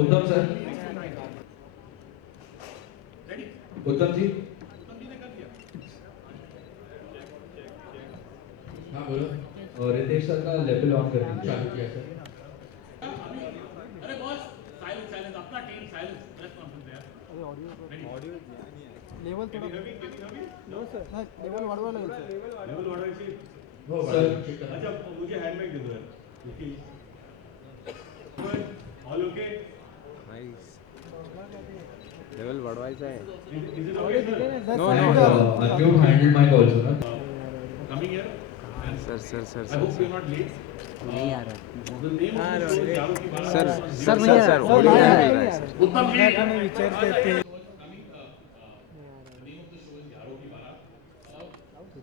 उत्तम सर, उत्तम जी। हाँ बोलो। और रितेश सर का लेवल ऑन कर दीजिए। चालू किया सर। अरे बॉस, साइलेंस साइलेंस, अपना टीम साइलेंस, प्रेस कॉन्फ्रेंस है यार। अरे ऑडियो लेवल थोड़ा नो सर, हां लेवल वाढवा लागेल सर, लेवल वाढवायची हो सर। ठीक है। अच्छा मुझे हैंडबैग दे दो यार, क्योंकि good all okay nice level बढ़वायचा आहे is it okay sir no And no unmute handle mic also ना। Coming here and sir sir sir I hope sir you are not late नहीं आ रहा the name of the show यारों की बात sir sir sir sir audio नहीं मिल रहा है सर उत्तम जी विचारते ते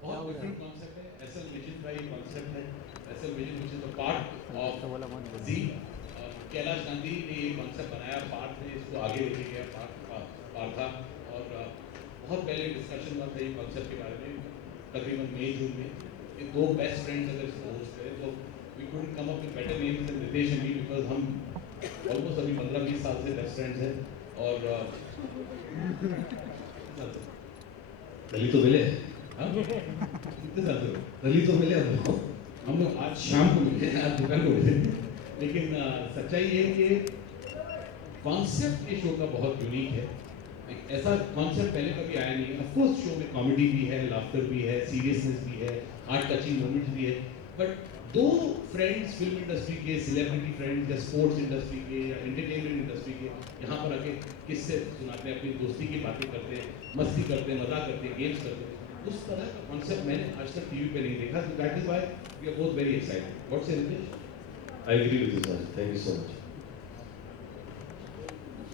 बहुत डिफरेंट कॉन्सेप्ट है। एसएल विजन का ये कॉन्सेप्ट है। SL vision which is a part of जी। कैलाश गांधी ने ये कॉन्सेप्ट बनाया, पार्थ ने इसको आगे लेके गया, पार्था। और बहुत पहले डिस्कशन हुआ था ये कॉन्सेप्ट के बारे में, तकरीबन मई जून में। ये दो बेस्ट फ्रेंड्स अगर इसको होस्ट करें तो we couldn't come up with better names than Ritesh and me, because हम ऑलमोस्ट अभी 15-20 साल से बेस्ट फ्रेंड्स हैं। और दली तो मिले। हाँ कितने साल से हो? दली तो मिले हम लोग आज शाम को मिले, आज दोपहर को मिले। लेकिन सच्चाई ये है कि कॉन्सेप्ट इस शो का बहुत यूनिक है। एक ऐसा कॉन्सेप्ट पहले कभी आया नहीं। ऑफ कोर्स शो में कॉमेडी भी है, लाफ्टर भी है, सीरियसनेस भी है, हार्ट टचिंग मोमेंट्स भी है, बट दो फ्रेंड्स फिल्म इंडस्ट्री के, सेलिब्रिटी फ्रेंड्स या स्पोर्ट्स इंडस्ट्री के या एंटरटेनमेंट इंडस्ट्री के यहाँ पर आके किससे सुनाते हैं, अपनी दोस्ती की बातें करते हैं, मस्ती करते हैं, मजाक करते हैं, गेम्स करते हैं। उस तरह का कॉन्सेप्ट मैंने आज तक टीवी पे नहीं देखा। So that is why we are both very excited. What say Ritesh? I agree with you, sir. Thank you so much.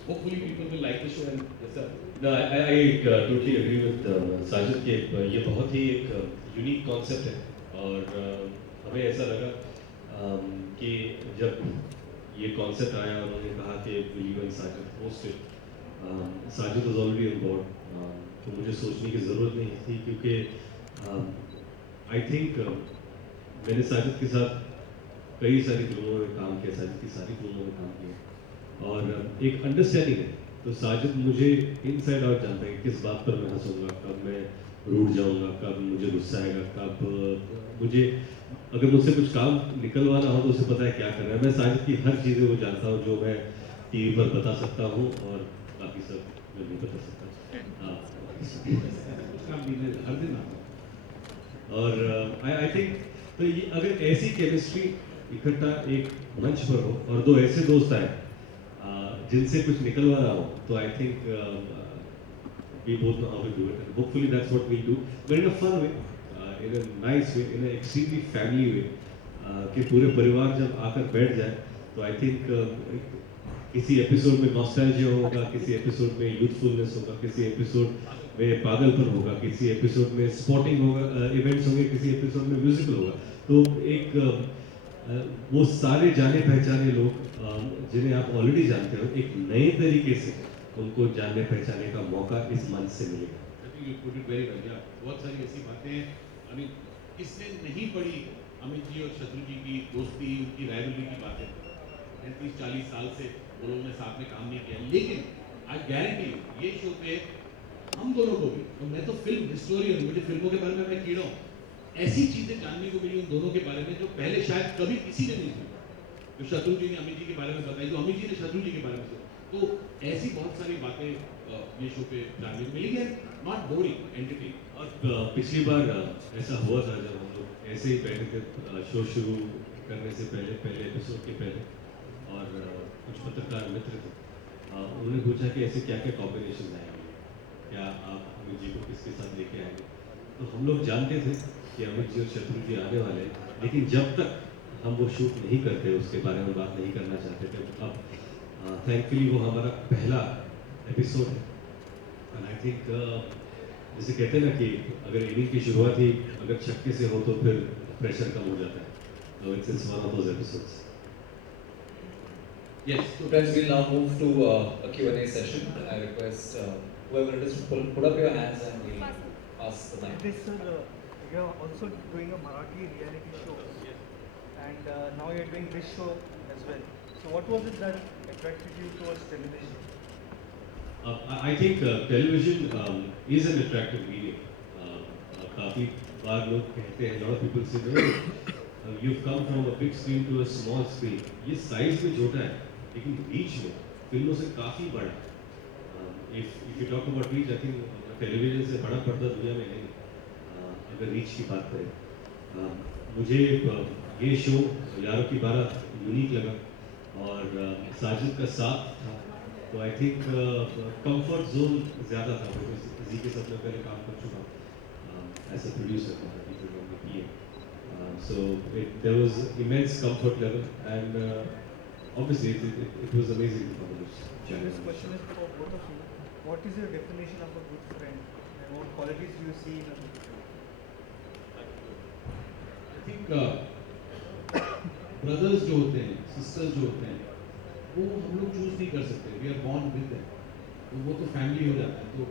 Hopefully people will like the show and yes sir. No, I totally agree with Sajid के ये बहुत ही एक unique concept है और हमें ऐसा लगा कि जब ये कॉन्सेप्ट आया और उन्होंने कहा कि will you and Sajid host it, Sajid was already on board, तो मुझे सोचने की ज़रूरत नहीं थी क्योंकि आई थिंक मैंने साजिद के साथ कई सारी फिल्मों में काम किया, साजिद की सारी फिल्मों में काम किया और एक अंडरस्टैंडिंग है। तो साजिद मुझे इनसाइड आउट जानता है कि किस बात पर मैं हंसूंगा, कब मैं रूठ जाऊंगा, कब मुझे गुस्सा आएगा, कब मुझे अगर मुझसे कुछ काम निकलवाना हो तो उसे पता है क्या करना है। मैं साजिद की हर चीज़ें वो जानता हूँ जो मैं टीवी पर बता सकता हूँ और बाकी सब मैं नहीं बता सकता। हाँ हर दिन और आई थिंक तो ये अगर ऐसी केमिस्ट्री इकट्ठा एक मंच पर हो और दो ऐसे दोस्त आए जिनसे कुछ निकलवाना हो तो I think we both know how to do it and hopefully that's what we'll do, but in a fun way, in a nice way, in an extremely family way, कि पूरे परिवार जब आकर बैठ जाए तो आई थिंक किसी episode में नॉस्टैल्जिया होगा, किसी एपिसोड में यूथफुलनेस होगा, किसी एपिसोड में पागलपन होगा, किसी एपिसोड में स्पोर्टिंग होगा, इवेंट्स होंगे, किसी एपिसोड में म्यूजिकल होगा। तो एक वो सारे जाने पहचाने लोग जिन्हें आप ऑलरेडी जानते हो, एक नए तरीके से उनको जानने पहचाने का मौका इस मंच से मिलेगा। I think you put it very well. Yeah, बहुत सारी ऐसी बातें हैं। I mean, किसने नहीं पढ़ी अमित जी और शत्रु जी की दोस्ती, उनकी राइवलरी की बातें। 30-40 साल से वो लोगों ने साथ में काम नहीं किया, लेकिन आई गारंटी ये शो पे हम दोनों को भी, और मैं तो फिल्म हिस्टोरियन, मुझे फिल्मों के बारे में मैं कीड़ा हूँ, ऐसी चीजें जानने को मिली उन दोनों के बारे में जो पहले शायद कभी किसी ने नहीं सुनी। जो शत्रु जी ने अमित जी के बारे में बताई, जो अमित जी ने शत्रु जी के बारे में सुना, तो ऐसी बहुत सारी बातें ये शो पे जानने को मिली है। Not boring, entertaining. और पिछली बार ऐसा हुआ था जब हम लोग ऐसे ही बैठे थे शो शुरू करने से पहले एपिसोड के पहले, और कुछ पत्रकार मित्र थे, उन्होंने पूछा कि ऐसे क्या क्या कॉम्बिनेशन आएंगे, क्या आप अमित जी को किसके साथ लेके आएंगे। तो हम लोग जानते थे कि अमित जी और शत्रु जी आने वाले हैं, लेकिन जब तक हम वो शूट नहीं करते, उसके बारे में बात नहीं करना चाहते थे। अब थैंकफुली वो हमारा पहला एपिसोड है एंड आई थिंक जैसे कहते हैं ना कि अगर इनिंग की शुरुआत ही अगर छक्के से हो तो फिर प्रेशर कम हो जाता है। It's one of those episodes. Yes, so friends, we'll now move to a Q&A session. I request whoever it is to put up your hands and we'll ask the mic. This sir, you are also doing a Marathi reality show, and now you are doing this show as well. So what was it that attracted you towards television? I think television is an attractive medium. काफी बार लोग कहते हैं, lot of people say, no, you've come from a big screen to a small screen. ये size में छोटा है, लेकिन reach में फिल्मों से काफी बड़ा है. If you talk about reach, I think television से बड़ा पर्दा दुनिया में नहीं. अगर reach की बात करें, मुझे ये शो यारों की बारात यूनिक लगा और साजिद का साथ था. तो आई थिंक कंफर्ट जोन ज़्यादा था, बिकॉज जी के साथ मैं पहले काम कर चुका एज अ प्रोड्यूसर था so there was immense comfort level and obviously it was amazing for this channel. This question is for both of you. What is your definition of a good friend and what qualities do you see in a good friend? I think brothers जो होते हैं, sisters जो होते हैं, वो हम लोग choose नहीं कर सकते. We are born with them. तो वो तो फैमिली हो जाता है. तो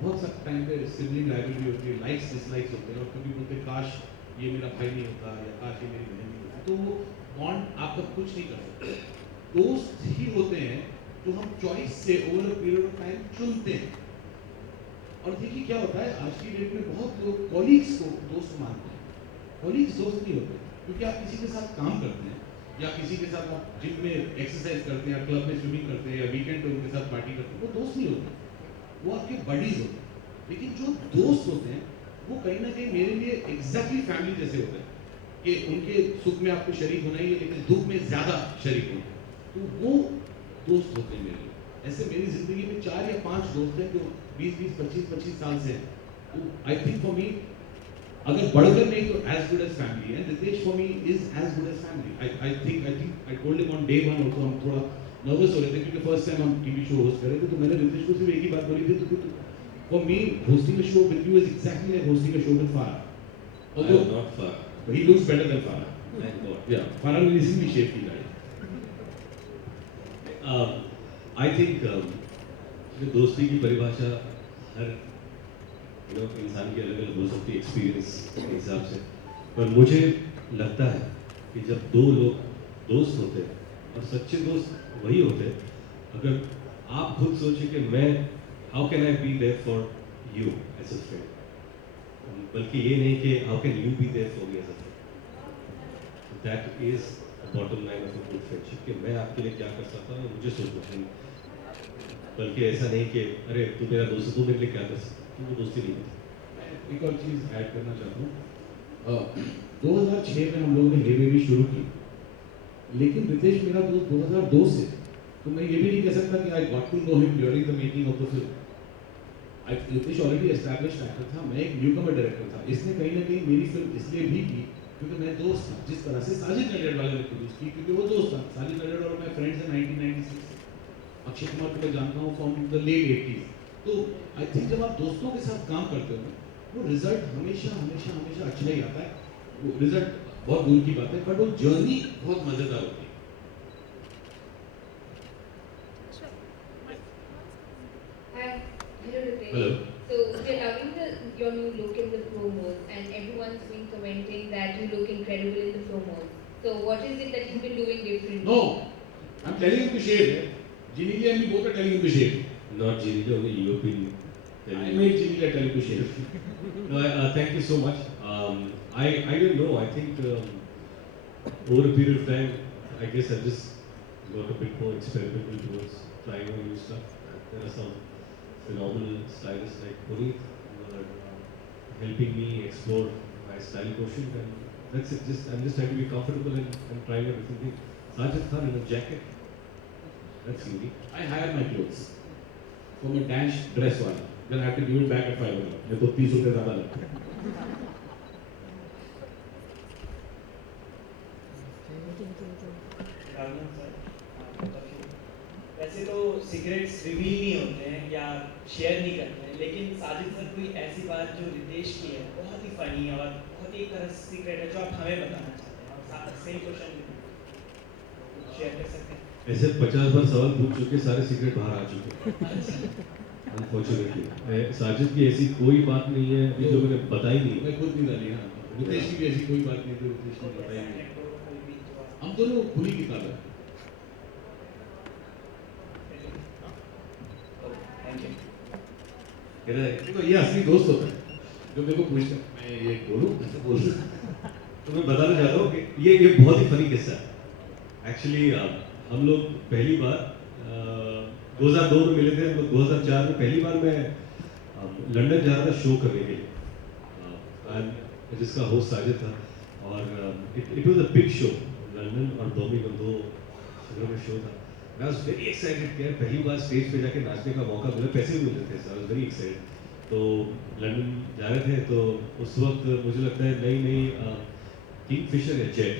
बहुत सा टाइम पे सिबलिंग राइवलरी होती है, लाइक्स डिसलाइक्स होते हैं और कभी बोलते काश ये मेरा भाई नहीं होता या काश ये मेरी बहन नहीं होती. तो वो बॉन्ड आप तब कुछ नहीं कर सकते. दोस्त ही होते हैं जो हम चॉइस से over a period of time चुनते हैं. और देखिए क्या होता है, आज की डेट में बहुत लोग कॉलीग्स को दोस्त मानते हैं. कॉलीग्स दोस्त नहीं होते, क्योंकि आप किसी के साथ काम करते हैं या किसी के साथ आप जिम में एक्सरसाइज करते हैं या क्लब में स्विमिंग करते हैं या वीकेंड पे उनके साथ पार्टी करते हैं, वो दोस्त नहीं होते, वो आपके बडीज होते हैं. लेकिन जो दोस्त होते हैं वो कहीं ना कहीं मेरे लिए एग्जैक्टली फैमिली जैसे होते हैं कि उनके सुख में आपको शरीक होना ही है, लेकिन दुख में ज़्यादा शरीक होना. तो वो दोस्त होते हैं मेरे लिए. ऐसे मेरी ज़िंदगी में 4 या 5 दोस्त हैं जो 20-20, 25-25 साल से हैं. तो आई थिंक फॉर मी, अगर बढ़कर नहीं तो as good as family है. Ritesh for me is as good as family. I think I told him on day one also. हम थोड़ा नर्वस हो रहे थे क्योंकि फर्स्ट टाइम हम टीवी शो होस्ट कर रहे थे. तो मैंने रितेश को सिर्फ एक ही बात बोली थी, तो for me hosting a show with you is exactly like hosting a show with Farah. Although not far. he looks better than Farah. Thank God. Yeah, Farah ने recently shave की दाढ़ी. I think दोस्ती की परिभाषा हर इंसान की अलग अलग हो सकती है एक्सपीरियंस के हिसाब से. पर मुझे लगता है कि जब दो लोग दोस्त होते हैं और सच्चे दोस्त वही होते हैं अगर आप खुद सोचें कि मैं how can I be there for you as a friend, बल्कि ये नहीं कि how can you be there for me as a friend. That is bottom line of a good friendship कि मैं आपके लिए क्या कर सकता हूँ मुझे सोचना चाहिए, बल्कि ऐसा नहीं कि अरे तू मेरा दोस्त तू मेरे लिए क्या कर सकता. वो दोस्ती नहीं होती. एक और चीज़ ऐड करना चाहता हूँ. 2006 में हम लोगों ने हे बेबी शुरू की, लेकिन रितेश मेरा दोस्त 2002 से. तो मैं ये भी नहीं कह सकता कि I got to know him during the making of the film. Ritesh already established actor था, मैं एक न्यूकमर डायरेक्टर था. इसने कहीं ना कहीं मेरी फिल्म इसलिए भी की क्योंकि मैं दोस्त था. जिस तरह से साजिद नडियाड वाले ने प्रोड्यूस की, क्योंकि वो दोस्त था. साजिद नडियाड और मैं फ्रेंड्स हैं 1996. अक्षय कुमार को मैं जानता हूँ फ्रॉम द लेट 80s. तो आई थिंक जब आप दोस्तों के साथ काम करते हो ना, वो रिजल्ट हमेशा हमेशा हमेशा अच्छा ही आता है. वो रिजल्ट बहुत दूर की बात है, बट वो जर्नी बहुत मजेदार होती है. Hi, hello Ritesh. Hello. So we're loving your new look in the promos, and everyone's been commenting that you look incredible in the promos. So what is it that you've been doing differently? No, I'm telling him to shave. Ginili and me both are telling him to shave. Not Ginili, only you have been. I made Ginili tell him to shave. No, thank you so much. I don't know. I think over a period of time, I guess I just got a bit more experimental towards trying out new stuff. There are some phenomenal stylists like Puneet who are helping me explore my style quotient, and that's it. I'm just trying to be comfortable and trying out different things. Sajid Khan in a jacket. That's unique. I hire my clothes from a dash dress wala. Then I have to give it back at 5 o'clock. मैं तो 30 रुपए ज़्यादा लगता है. वैसे तो secrets reveal नहीं होते हैं या शेयर नहीं करते हैं, लेकिन साजिद सर कोई ऐसी बात जो रितेश की है बहुत ही फनी है और बहुत ही एक तरह से सीक्रेट है जो आप हमें बताना चाहते हैं और सेम क्वेश्चन शेयर कर सकते हैं. ऐसे 50 बार सवाल पूछ चुके, सारे सीक्रेट बाहर आ चुके हैं. अनफॉर्चुनेटली साजिद की ऐसी कोई बात नहीं है अभी जो मैंने बताई नहीं. मैं खुद नहीं डाली. हाँ, रितेश की भी ऐसी कोई बात नहीं जो रितेश ने बताई नहीं. हम दोनों खुली किताब है. Thank you. कह रहा है देखो ये असली दोस्त होता है जो मेरे को पूछता है मैं ये बोलूँ ऐसे बोलूँ। तो मैं बताना चाहता हूँ कि ये बहुत ही फनी किस्सा है एक्चुअली। हम लोग पहली बार 2002 में मिले थे, हम लोग 2004 में पहली बार मैं लंदन जा रहा था शो करने के लिए, जिसका होस्ट साजिद था, और it was a big show London और बर्मिंघम, 2 शहरों में शो था। मैं वाज वेरी एक्साइटेड कि पहली बार स्टेज पे जाके नाचने का मौका मिला, पैसे भी मिल रहे थे, आई वाज वेरी एक्साइटेड। तो लंदन जा रहे थे, तो उस वक्त मुझे लगता है नई किंगफिशर या जेट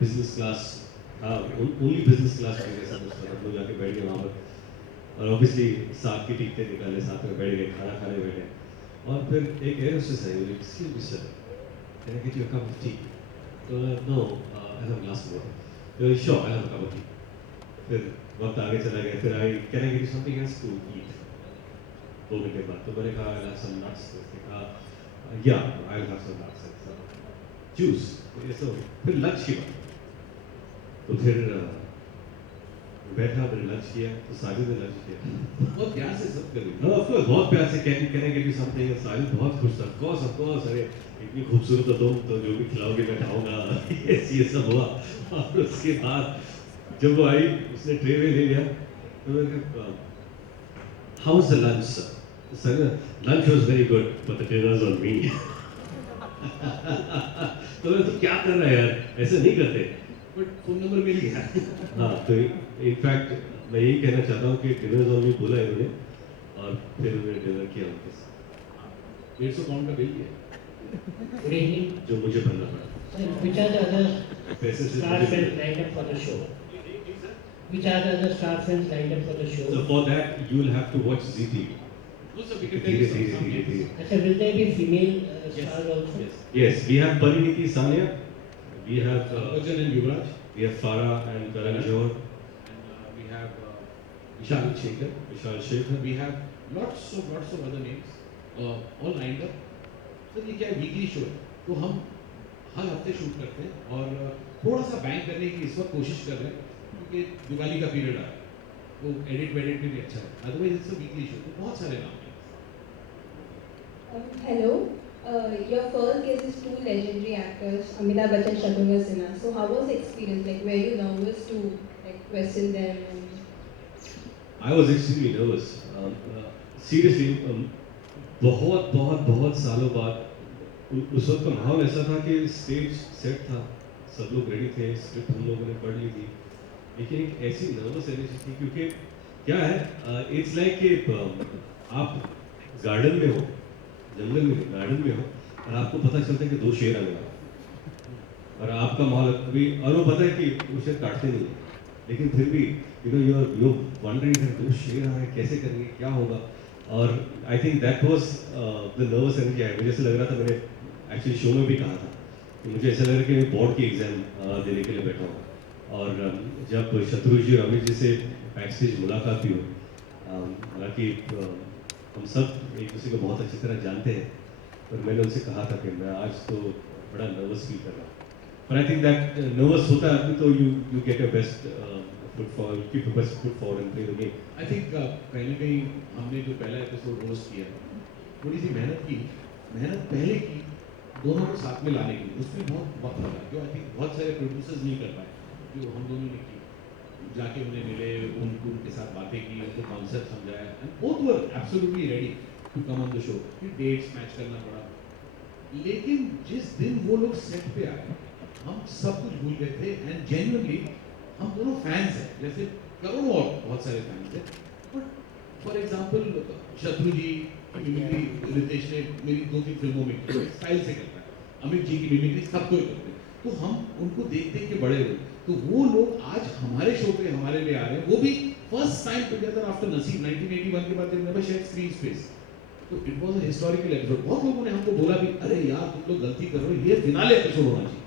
बिजनेस क्लास था, ओनली बिजनेस क्लास में गए सब हम लोग जाके बैठ गए वहाँ पर, और ऑब्वियसली साथ के टिकटें निकाले, साथ में बैठ गए, खाना खाने बैठे, और फिर एक एयर होस्टेस आई, बोली excuse me sir, can I get you a cup of tea? तो no, I have a glass of water. Sure, I have a cup of tea. फिर वक्त आगे चला गया, फिर I can I get you something else to eat? 2 घंटे बाद तो मैंने कहा आई हैव सम नट्स, तो उसने कहा yeah I have some nuts and some juice. ये सब फिर लंच की बात, तो फिर बैठा, मैंने लंच किया, तो साजिद ने लंच किया, बहुत प्यार से सब कर हाँ ऑफ कोर्स बहुत प्यार से, can I get you something, Sajid बहुत खुश था, ऑफ कोर्स, अरे इतनी खूबसूरत हो तुम, तो जो भी खिलाओगे मैं खाऊंगा। ये सब हुआ, और उसके बाद जब वो आई, उसने ट्रे में ले लिया, तो मैंने कहा how was the lunch sir? Sir lunch was very good but the dinner was on me. तो मैं तो क्या कर रहा है यार, ऐसे नहीं करते, बट फोन नंबर मिल गया। हाँ। तो इनफैक्ट मैं यही कहना चाहता हूँ कि डिनर जोन में बोला इन्होंने, और फिर उन्होंने डिनर किया उनके साथ, 150 पाउंड का बिल किया Good evening. जो मुझे भरना पड़ा। Sir, which are the other पैसे से star friends lined up for the show? Which are the other star friends lined up for the show? So for that you will have to watch ZTV. Also we can धीरे take धीरे some धीरे धीरे। Achha, will there be female stars also? Yes, yes. We have Pariniti Sania. We have Arjun and Yuvraj, we have Farah and Karan Johar. and we have Vishal Shekhar. Vishal Shekhar. We have lots of other names, all lined up. Sir ये क्या weekly show है, तो हम हर हफ्ते shoot करते हैं, और थोड़ा सा बैंक करने की इस वक्त कोशिश कर रहे हैं, क्योंकि दिवाली का पीरियड आ रहा है, तो एडिट वेडिट में भी अच्छा है, otherwise it's a weekly show, तो बहुत सारे नाम हैं। Hello. Your first guest is 2 legendary actors, Amitabh Bachchan, Shatrughan Sinha. So how was the experience? Like, were you nervous to like question them? I was extremely nervous. Seriously, बहुत सालों बाद उस वक्त का माहौल ऐसा था कि स्टेज सेट था, सब लोग रेडी थे, स्क्रिप्ट हम लोगों ने पढ़ ली थी, लेकिन एक ऐसी नर्वस एनर्जी थी, क्योंकि क्या है, इट्स लाइक कि आप गार्डन में हो, जंगल में गार्डन में हो, और आपको पता चलता है कि 2 शेर आने वाले, और आपका माहौल अभी, और वो पता है कि वो शेर काटते नहीं है, लेकिन फिर भी यू आर वंडरिंग 2 शेर आ रहे हैं, कैसे करेंगे, क्या होगा। और आई think that was the nervous energy. मुझे ऐसा लग रहा था, मैंने एक्चुअली शो में भी कहा था कि मुझे ऐसा लग रहा है कि मैं बोर्ड की एग्ज़ाम देने के लिए बैठा हूँ, और जब शत्रु जी और अमित जी से बैक स्टेज मुलाकात भी हुई, हालांकि हम सब एक दूसरे को बहुत अच्छी तरह जानते हैं, पर मैंने उनसे कहा था कि मैं आज तो बड़ा नर्वस फील कर रहा हूँ, पर आई थिंक दैट नर्वस होता है आदमी, तो you get a best foot forward, keep the best foot forward and play the game. I think कहीं ना कहीं हमने जो पहला एपिसोड होस्ट किया, थोड़ी सी मेहनत पहले की, दोनों को साथ में लाने की, उसमें बहुत वक्त लगा, जो आई थिंक बहुत सारे प्रोड्यूसर्स नहीं कर पाए, जो हम दोनों ने की, जाके उन्हें मिले, उनके साथ बातें की, उनको कॉन्सेप्ट समझाया, and both were absolutely ready to come on the show. फिर डेट्स मैच करना पड़ा, लेकिन जिस दिन वो लोग सेट पे आए, हम सब कुछ भूल गए थे, एंड जेन्युइनली हम दोनों फैंस हैं, जैसे करोड़ों और बहुत सारे फैंस हैं, बट फॉर एग्जाम्पल शत्रु जी की मिमिक्री रितेश ने मेरी 2-3 फिल्मों में स्टाइल से करता है, अमित जी की मिमिक्री सबको ही करते हैं, तो हम उनको देख देख के बड़े हुए, तो वो लोग आज हमारे शो पे हमारे लिए आ रहे हैं, वो भी फर्स्ट टाइम टुगेदर आफ्टर नसीब 1981 के बाद जब नेवर शेयर्ड स्क्रीन स्पेस, तो it was a historical episode. बहुत लोगों ने हमको बोला भी, अरे यार तुम लोग गलती कर रहे हो, ये फिनाले एपिसोड होना चाहिए,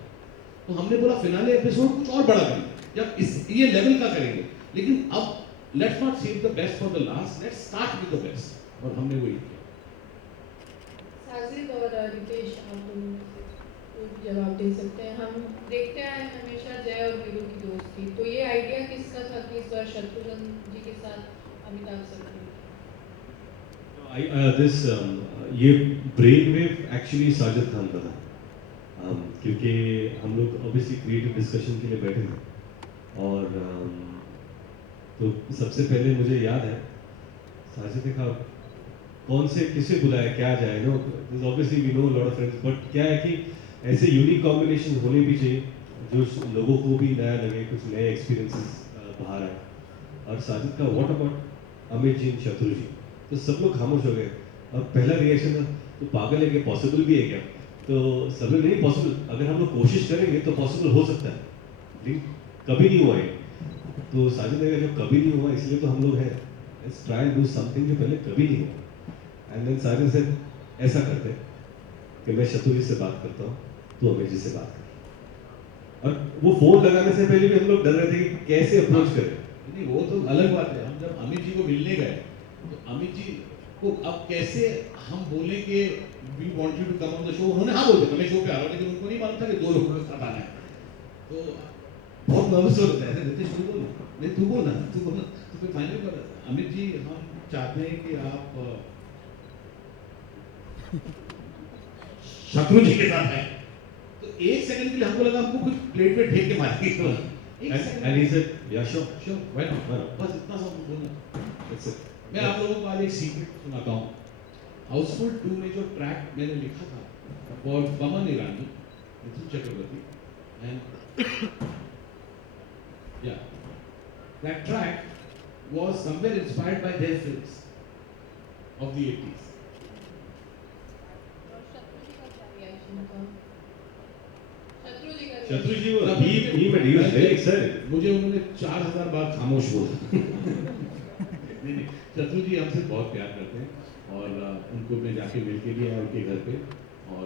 तो हमने बोला फिनाले एपिसोड कुछ और बड़ा करेंगे, जब इस ये लेवल का करेंगे, लेकिन अब let's not save the best for the last, let's start with the best, और हमने वही किया। साजिद और रितेश, आप दोनों में से कुछ जवाब दे सकते हैं। हम देखते आए हमेशा जय और वीरू की दोस्ती, तो ये आइडिया किसका था कि इस बार शत्रुघ्न जी के साथ अमिताभ सर ये brain wave actually Sajid Khan का था, क्योंकि हम लोग ऑब्वियसली क्रिएटिव डिस्कशन के लिए बैठे थे और तो सबसे पहले मुझे याद है साजिद ने कहा कौन से किसे बुलाया क्या जाए, no obviously we know lot of friends, but क्या है कि ऐसे यूनिक कॉम्बिनेशन होने भी चाहिए जो लोगों को भी नया लगे, कुछ नए एक्सपीरियंसेस बाहर आए। और साजिद का व्हाट अबाउट अमित जी, शत्रु जी, तो सब लोग खामोश हो गए। और पहला रिएक्शन था तो पागल है कि पॉसिबल भी है क्या, तो सब लोग नहीं पॉसिबल, अगर हम लोग कोशिश करेंगे तो पॉसिबल हो सकता है, लेकिन कभी नहीं हुआ है। तो साजिद ने कहा जब कभी नहीं हुआ इसलिए तो हम लोग हैं, let's try and do something जो पहले कभी नहीं हुआ। एंड देन साजिद से ऐसा करते कि मैं शत्रु जी से बात करता हूँ, तो अमित जी से बात कर। और वो फोन लगाने से पहले भी हम लोग डर रहे थे कि कैसे अप्रोच करें। नहीं वो तो अलग बात है, हम जब अमित जी को मिलने गए तो अमित जी को अब कैसे हम बोले कि we want you to come on the show, उन्होंने हाँ बोल दिया मैं शो पे आ रहा हूँ, लेकिन उनको नहीं मालूम था कि 2 लोगों के साथ आना है। तो बहुत नर्वस हो रहा था, ऐसे रितेश तू बोल, नहीं तू बोल ना, तो फिर फाइनली बोला अमित जी हम चाहते हैं कि आप शत्रु जी के साथ हैं। तो 1 सेकंड के लिए हमको लगा हमको कुछ प्लेट पे फेंक के मारेंगे। And he said, yeah, sure. Why not? बस इतना सा बोलना। That's it. मैं आप लोगों को आज एक सीक्रेट सुनाता हूँ। हाउसफुल 2 में जो ट्रैक मैंने लिखा था for Boman Irani, Mithun Chakraborty, and yeah, that track was somewhere inspired by their films of the 80s. शत्रु जी वो he was very excited. मुझे उन्होंने 4000 बार खामोश बोला। नहीं, शत्रु जी हमसे बहुत प्यार करते हैं और उनको मैं जाके मिल के भी आया उनके घर पे और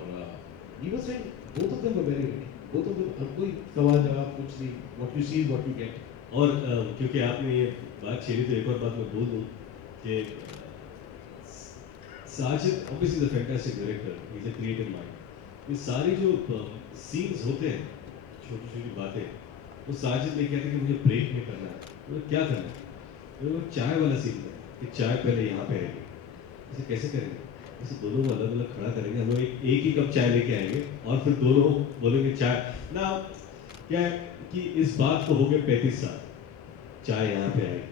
he was saying both of them were very ready. Both of them, अब कोई सवाल जवाब कुछ नहीं, what you see is what you get. और क्योंकि आपने ये बात छेड़ी तो एक और बात मैं बोल दूँ कि Sajid obviously is a fantastic director, he's a creative mind. ये सारी जो सीन्स होते हैं, छोटी छोटी बातें, वो साजिद ने कहते कि मुझे ब्रेक में करना है, तो क्या करना है, तो वो चाय वाला सीन है कि चाय पहले यहाँ पे आएगी, इसे कैसे करेंगे, इसे दोनों को अलग अलग खड़ा करेंगे, हम लोग एक ही कप चाय लेके आएंगे और फिर दोनों बोलेंगे चाय ना। क्या है कि इस बात को हो गए 35 साल, चाय यहाँ पे आएगी,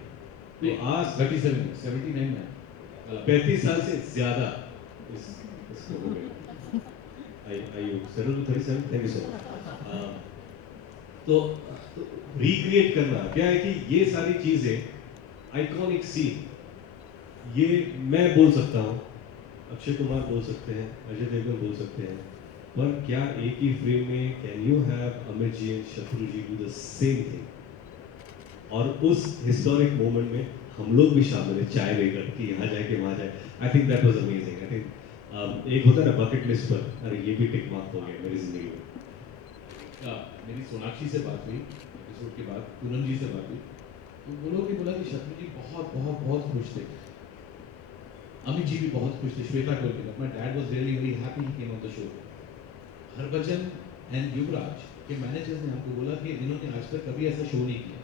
तो आज 79 में 35 साल से ज्यादा इसको हो गए। Are you settled with 37? Thank you so much. तो रिक्रिएट करना क्या है कि ये सारी चीजें आइकॉनिक सीन, ये मैं बोल सकता हूँ, अक्षय कुमार बोल सकते हैं, अजय देवगन बोल सकते हैं, पर क्या एक ही फ्रेम में can you have Amit ji and Shatru ji do the same thing? और उस हिस्टोरिक मोमेंट में हम लोग भी शामिल है, चाय लेकर कि यहाँ जाए कि वहाँ जाए। आई think that was amazing. I think एक होता है ना बकेट लिस्ट पर, अरे ये भी टिक मार्क हो गया मेरी जिंदगी में। मेरी सोनाक्षी से बात हुई एपिसोड के बाद, पूनम जी से बात हुई, तो वो लोग ने बोला कि शत्रु जी बहुत बहुत बहुत खुश थे, अमित जी भी बहुत खुश थे, श्वेता टोल के, my dad was really very happy he came on the show. Harbhajan and Yuvraj के मैनेजर्स ने हमको बोला कि इन्होंने आज तक कभी ऐसा शो नहीं किया।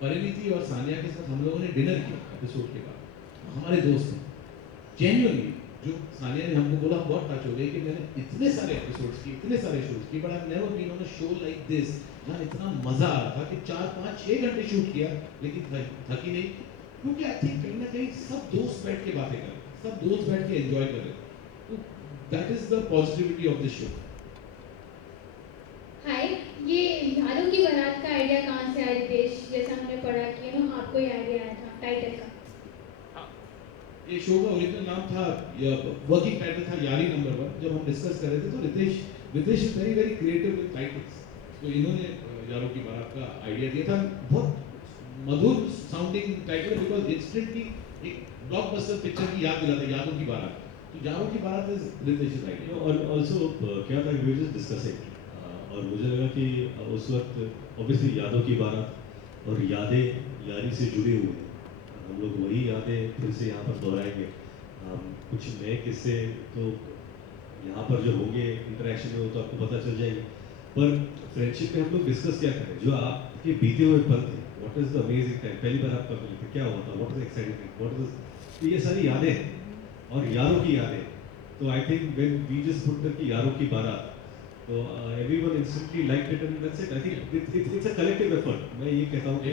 परिणीति और सानिया के साथ हम लोगों ने डिनर किया एपिसोड के बाद, हमारे दोस्त हैं जेन्युइनली, जो सानिया ने हमको बोला, हम बहुत टच हो गए कि मैंने इतने सारे एपिसोड्स किए, इतने सारे शूट किए, but I have never been on a show like this, जहाँ इतना मजा आ रहा था कि 4, 5, 6 घंटे शूट किया लेकिन थकी नहीं, क्योंकि आई थिंक कहीं ना कहीं सब दोस्त बैठ के बातें कर रहे, सब दोस्त बैठ के एंजॉय कर रहे, तो that is the positivity of this show. Hi, ये यारों की बारात का आइडिया कहाँ से आया रितेश? जैसा हमने पढ़ा कि आपको ये आइडिया आया था टाइटल का। ये शो का ओरिजिनल नाम था, वर्किंग टाइटल था यारी नंबर 1। जब हम डिस्कस कर रहे थे तो Ritesh is very very creative with titles, तो इन्होंने यारों की बारात का आइडिया दिया था, बहुत मधुर साउंडिंग टाइटल, बिकॉज इंस्टेंटली एक ब्लॉकबस्टर पिक्चर की याद दिलाता, यादों की बारात, तो यारों की बारात इज रितेश's आइडिया। और ऑल्सो क्या था, वी वर जस्ट डिस्कसिंग, और मुझे लगा कि उस वक्त ऑब्वियसली यादों की बारात और यादें यारी से जुड़ी हुई हैं, हम लोग वही यादें फिर से यहाँ पर दोहराएंगे। कुछ नए किस्से तो यहाँ पर जो होंगे इंटरेक्शन में वो तो आपको पता चल जाएंगे, पर फ्रेंडशिप में हम लोग डिस्कस क्या करें, जो आपके बीते हुए पल थे, what is the amazing time, पहली बार आप कब मिले थे, क्या हुआ था, what is exciting thing, what is, तो ये सारी यादें हैं और यारों की यादें। तो I think when we just put the की यारों की बारात, तो everyone instantly like it and that's it. I think it's a collective effort. मैं ये कहता हूँ कि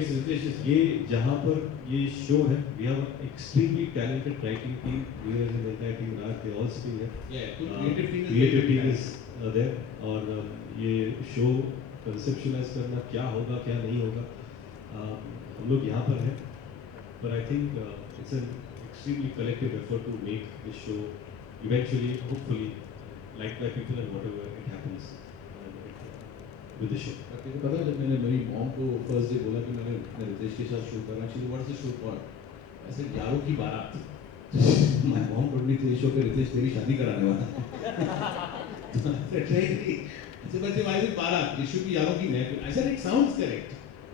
ये जहाँ पर ये शो है, we have extremely talented writing team, Neeraj and entire team, Raj, they all sitting here, creative team is there, और ये शो कंसेप्शलाइज करना, क्या होगा क्या नहीं होगा, हम लोग यहाँ पर हैं, पर I think it's an extremely collective effort to make this show eventually, hopefully liked by people and whatever it happens with the show. आपको पता है, जब मैंने मेरी मॉम को फर्स्ट डे बोला कि मैंने रितेश के साथ शो करना, she what's the show called, ऐसे यारों की बारात। My mom told me to show पे रितेश तेरी शादी कराने वाला है। So but why is it barat? It should be यारों की महफिल। I said it sounds correct.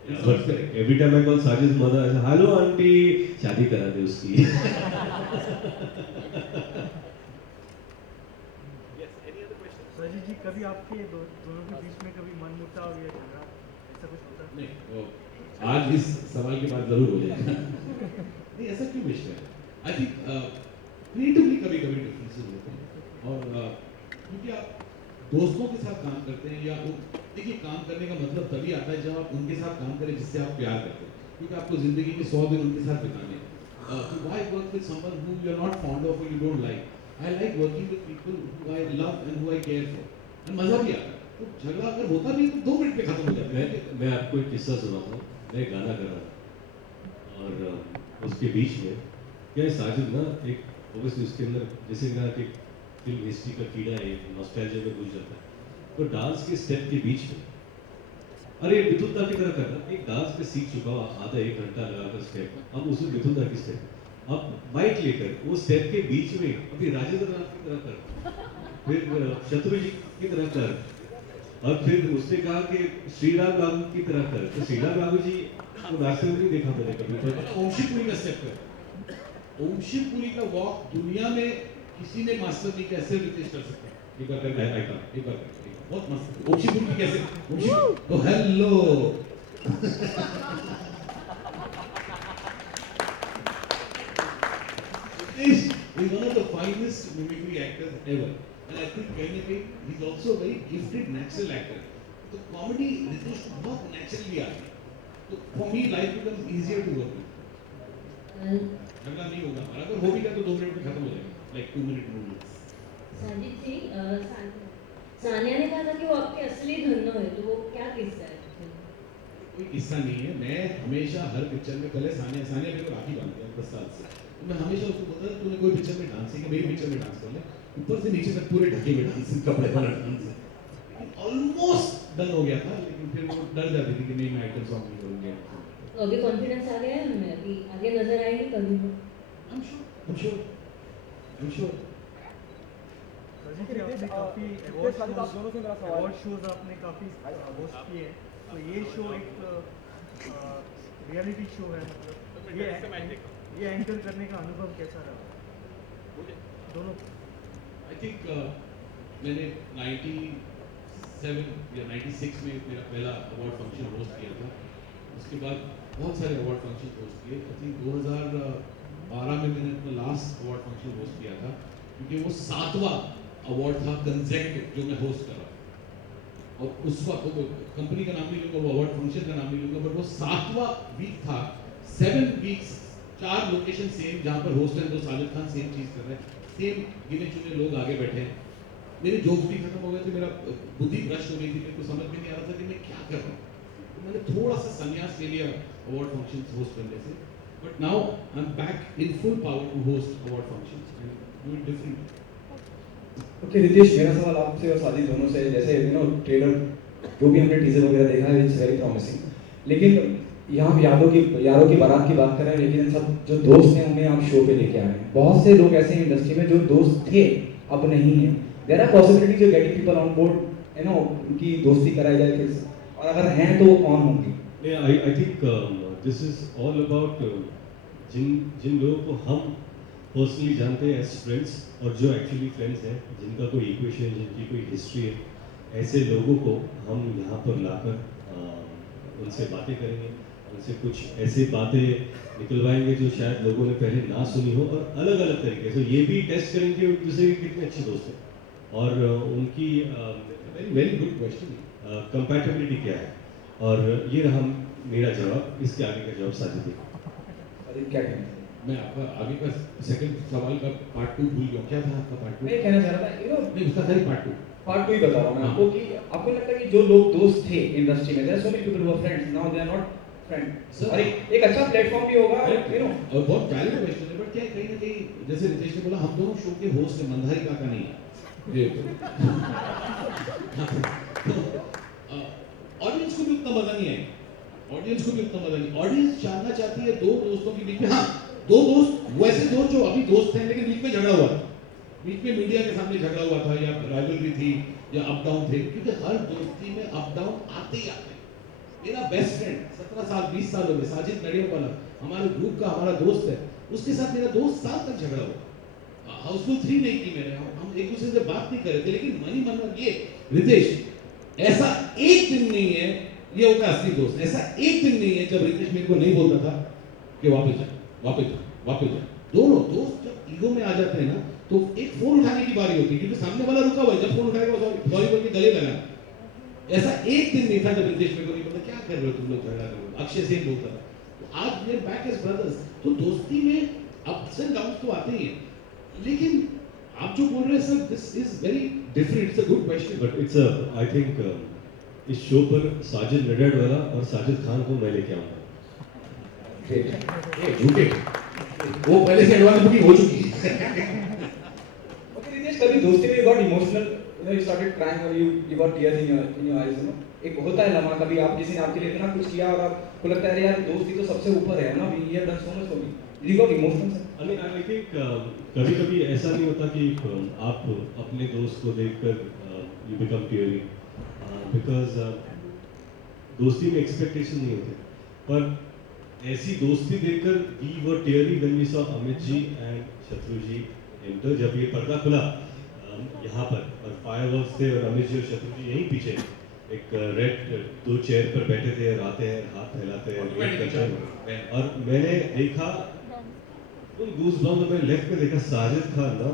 It sounds correct. Every time I call Sajid's mother, I say, "Hello auntie, शादी करा दे उसकी." राजीव जी, कभी आपके दोनों के बीच में कभी मनमुटाव या झगड़ा ऐसा कुछ होता है? नहीं, वो आज इस सवाल के बाद जरूर हो जाएगा। नहीं, ऐसा क्यों विषय है? आई थिंक क्रिएटिवली कभी कभी डिफरेंसेस होते हैं, और क्योंकि आप दोस्तों के साथ काम करते हैं, या देखिए काम करने का मतलब तभी आता है जब आप उनके साथ काम करें जिससे आप प्यार करते हैं, क्योंकि आपको जिंदगी के 100 दिन उनके साथ बिताने हैं। तो why work with someone who you are not fond of और you don't like? I like working with people who I love and who I care for, and मजा भी आता है। तो झगड़ा अगर होता भी है तो 2 मिनट में खत्म हो जाता है। मैं आपको एक किस्सा सुनाता हूँ। मैं गाना कर रहा था और उसके बीच में क्या है, साजिद ना एक ऑब्वियसली उसके अंदर जैसे कहा कि फिल्म हिस्ट्री का कीड़ा है, नॉस्टैल्जिया में घुस जाता है। तो डांस के स्टेप के बीच में, अरे मिथुन दा की तरह करना, एक डांस पे सीख चुका हूँ, आधा 1 घंटा लगाकर स्टेप, अब उसमें मिथुन दा की स्टेप, अब माइक लेकर वो स्टेप के बीच में अभी राजेंद्र नाथ की तरह कर, फिर शत्रुजी की तरह कर, और फिर उसने कहा कि श्रीराम बाबू की तरह कर, तो श्रीराम बाबू जी को रास्ते में नहीं देखा मैंने कभी। तो ओमशिवपुरी का स्टेप कर, ओमशिवपुरी का वॉक दुनिया में किसी ने मास्टर नहीं किया, ऐसे रितेश कर सकता है। एक बार कर, एक बार बहुत मस्त ओमशिवपुरी कैसे, ओमशिवपुरी, तो hello Ritesh is one of the finest mimicry actors ever, and I think कहीं ना कहीं he is also a very gifted natural actor. तो कॉमेडी रितेश को बहुत नेचुरली आती है, तो for me life becomes easier to work with. झगड़ा नहीं होगा, और अगर हो भी गया तो 2 मिनट में खत्म हो जाएगा, like 2 minute movies. साजिद जी, सानिया ने कहा था कि वो आपके असली धन्नो है, तो वो क्या किस्सा है? कोई किस्सा नहीं है। मैं हमेशा हर पिक्चर में, पहले सानिया मेरे को राखी बांधती है 10 साल से, तो मैं हमेशा उसको बोलता था तूने कोई पिक्चर में डांस नहीं किया, मेरी पिक्चर में डांस कर ले, ऊपर से नीचे तक पूरे ढके में डांस, कपड़े वाला डांस। ऑलमोस्ट डन हो गया था, लेकिन फिर वो डर जाती थी कि नहीं मैं आइटम सॉन्ग नहीं करूँगी। तो अभी कॉन्फिडेंस आ गया है उनमें, अभी आगे नजर आएंगे कभी वो? I'm sure. राजीव जी, आपने काफ़ी अवार्ड शोज आपने काफ़ी होस्ट किए हैं, तो ये शो एक रियलिटी शो है, मतलब ये एंकर करने का अनुभव कैसा रहा दोनों? आई थिंक मैंने 97 या 96 में मेरा पहला अवार्ड फंक्शन होस्ट किया था, उसके बाद बहुत सारे अवार्ड फंक्शन होस्ट किए। आई थिंक 2012 में मैंने अपना लास्ट अवार्ड फंक्शन होस्ट किया था, क्योंकि वो 7वां अवार्ड था कंसेक्यूटिव जो मैं होस्ट कर रहा था, और उस वक्त कंपनी का नाम नहीं लूँगा, वो अवार्ड फंक्शन का नाम नहीं लूँगा, बट वो 7वां वीक था, 7 वीक्स 4 लोकेशन सेम, जहाँ पर होस्ट है तो साजिद खान सेम चीज़ कर रहे हैं, सेम गिने चुने लोग आगे बैठे हैं। मेरे जोक्स भी खत्म हो गए थे, मेरा बुद्धि भ्रष्ट हो गई थी, मेरे को समझ में नहीं आ रहा था कि मैं क्या कर रहा हूँ, तो मैंने थोड़ा सा संन्यास ले लिया अवार्ड फंक्शन होस्ट करने से, but now I am back in full power to host award function and do it different. Okay Ritesh, मेरा सवाल आपसे और साजिद दोनों से, जैसे ट्रेलर जो भी हमने टीजर वगैरह देखा है, इट्स वेरी प्रॉमिसिंग, लेकिन यहाँ हम यारों की बारात की बात कर रहे हैं, लेकिन सब जो दोस्त हैं उन्हें आप शो पे लेके आ रहे हैं। बहुत से लोग ऐसे हैं इंडस्ट्री में जो दोस्त थे अब नहीं है, there are possibilities of getting people on board, you know, उनकी दोस्ती कराई जाए फिर से, और अगर हैं तो वो कौन होंगे? I think this is all about जिन लोगों को हम पर्सनली जानते हैं एज फ्रेंड्स, और जो एक्चुअली फ्रेंड्स हैं, जिनका कोई इक्वेशन, जिनकी कोई हिस्ट्री है, ऐसे लोगों को हम यहाँ पर लाकर उनसे बातें करेंगे, उनसे कुछ ऐसी बातें निकलवाएंगे जो शायद लोगों ने पहले ना सुनी हो, और अलग अलग तरीके से ये भी टेस्ट करेंगे एक दूसरे के कितने अच्छे दोस्त हैं और उनकी वेरी गुड क्वेश्चन, कंपैटिबिलिटी क्या है। और ये रहा मेरा जवाब, इसके आगे का जवाब साजिद देगा। क्या कहना है? मैं आपका आगे का सेकंड सवाल का पार्ट 2 भूल गया, क्या था आपका पार्ट 2? मैं कहना चाह रहा था नहीं, उसका था पार्ट 2 ही बता रहा हूँ मैं आपको कि आपको लगता है कि जो लोग दोस्त थे इंडस्ट्री में, there are so many people who are friends, now they are not friends, और एक अच्छा प्लेटफॉर्म भी होगा, यू नो। और बहुत वैलिड क्वेश्चन है, बट क्या कहीं ना कहीं जैसे रितेश ने बोला, हम दोनों शो के होस्ट हैं, मंधारी काका नहीं है ये ऑडियंस को भी उतना मजा नहीं आएगा, ऑडियंस को भी उतना मजा नहीं। ऑडियंस जानना चाहती है दो दोस्तों के बीच में, हाँ दो दोस्त, वैसे दोस्त जो अभी दोस्त हैं लेकिन बीच में झगड़ा हुआ था, बीच में मीडिया के सामने झगड़ा हुआ था, या राइवलरी थी, या अप डाउन थे, क्योंकि हर दोस्ती में अप डाउन आते ही आते हैं। मेरा बेस्ट फ्रेंड 17 साल 20 साल हो गए, साजिद नडियाड वाला हमारे ग्रुप का हमारा दोस्त है, उसके साथ मेरा 2 साल तक झगड़ा हुआ, हाउसफुल 3 नहीं की मैंने, हम एक दूसरे से बात नहीं कर रहे थे, लेकिन मनी मन ये रितेश ऐसा एक दिन नहीं है, ये होता असली दोस्त, ऐसा एक दिन नहीं है जब रितेश मेरे को नहीं बोलता था कि वापस जा वापस जा वापस जा। दोनों दोस्त जब ईगो में आ जाते हैं ना, तो एक फोन उठाने की बारी होती है, क्योंकि सामने वाला रुका हुआ है, जब फोन उठाएगा सॉरी बोल के गले लगा। ऐसा एक दिन नहीं था जब रितेश मेरे को नहीं पता क्या कर रहे हो तुम लोग, झगड़ा कर रहे हो, अक्षय सेन बोलता था। तो आज we are back as brothers. तो दोस्ती में अप्स एंड डाउन्स तो आते ही हैं, लेकिन आप जो बोल रहे हैं sir, this is very different, it's a good question, but it's I think इस शो पर साजिद नडियाड वाला और साजिद खान को मैं लेके आऊंगा। झूठे, वो पहले से एडवांस बुकिंग हो चुकी है। ओके रितेश, कभी दोस्ती में you got emotional, you know, you started crying और you got tears in your eyes, you know, एक होता है लम्हा, कभी आप किसी ने आपके लिए इतना कुछ किया और आपको लगता है यार दोस्ती तो सबसे ऊपर है ना, we have done so much for me, did you got emotional? I think कभी-कभी ऐसा नहीं होता कि आप अपने दोस्त को देखकर यू बिकम टीयरी, बिकॉज दोस्ती में एक्सपेक्टेशन नहीं होते, पर ऐसी दोस्ती देखकर we were teary when we saw Amit ji and Shatru ji enter. जब ये पर्दा खुला यहाँ पर और फायरवर्क्स थे और अमित जी और शत्रु जी यहीं पीछे एक रेड 2 चेयर पर बैठे थे और आते हैं, हाथ फैलाते हैं, और मैंने देखा उन गूज़बम्स में लेफ्ट में देखा साजिद खान ना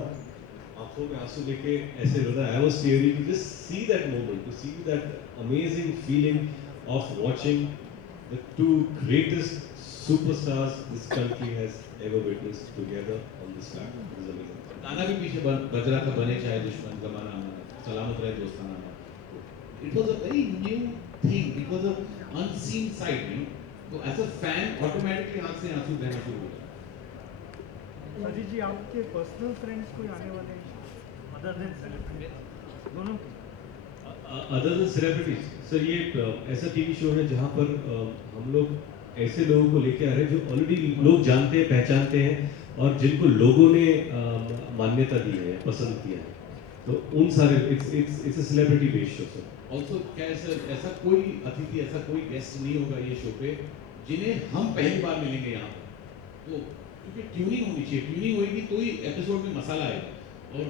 आंखों में आंसू लेके ऐसे रो रहा है। I was tearing to just see that moment, to see that amazing feeling of watching the 2 greatest superstars this country has ever witnessed together on this platform. It is amazing. गाना भी पीछे बज रहा था, बने चाहे दुश्मन जमाना हमारा, सलामत रहे दोस्ताना हमारा। It was a very new thing, it was a unseen sight, you know. तो as a fan automatically आंख से आंसू बहना शुरू हो गया। अजीत जी, आपके पर्सनल फ्रेंड्स कोई आने वाले हैं अदर देन सेलिब्रिटीज? दोनों अदर देन सेलिब्रिटीज सर, ये ऐसा टीवी शो है जहाँ पर हम लोग ऐसे लोगों को लेके आ रहे हैं जो ऑलरेडी लोग जानते हैं, पहचानते हैं और जिनको लोगों ने मान्यता दी है, पसंद किया है, तो उन सारे it's a celebrity based show sir. Also क्या ऐसा कोई अतिथि, ऐसा कोई गेस्ट नहीं होगा ये शो पे जिन्हें हम पहली बार मिलेंगे यहाँ पर, तो क्योंकि ट्यूनिंग होनी चाहिए, ट्यूनिंग होगी तो ही एपिसोड में मसाला आएगा। और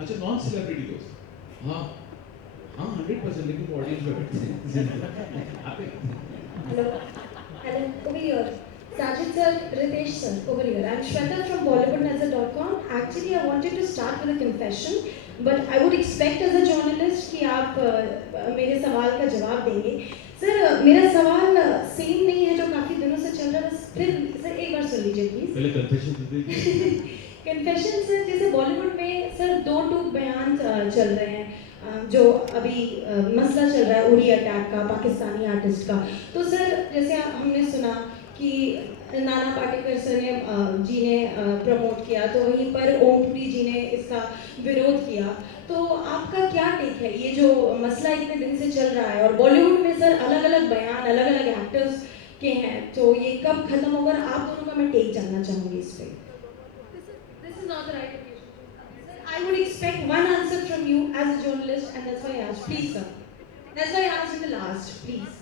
अच्छा नॉन सेलिब्रिटी दोस्त, हाँ हाँ 100%, लेकिन ऑडियंस में बैठते हैं। Hello, over here. Sajid sir, Ritesh sir, over here. I'm Shweta from BollywoodNazar.com. Actually, I wanted to start with a confession, but I would expect as a journalist कि आप मेरे सवाल का जवाब देंगे। सर, मेरा सवाल सेम नहीं है जो काफ़ी दिनों से चल रहा है, फिर सर एक बार सुन लीजिए प्लीज। पहले कन्फेशन दीजिए। कन्फेशन सर, जैसे बॉलीवुड में सर 2 टूक बयान चल रहे हैं, जो अभी मसला चल रहा है उरी अटैक का, पाकिस्तानी आर्टिस्ट का। तो सर जैसे हमने सुना कि नाना पाटेकर सर जी ने प्रमोट किया, तो वहीं पर ओम पुरी जी ने इसका विरोध किया। तो आपका क्या टेक है, ये जो मसला इतने दिन से चल रहा है और बॉलीवुड में सर अलग अलग बयान अलग अलग एक्टर्स के हैं, तो ये कब खत्म होगा? आप दोनों का मैं टेक जानना चाहूँगी इस पर। This is not the right occasion. I would expect one answer from you as a journalist, and that's why I asked. Please, sir. That's why I asked in the last. Please.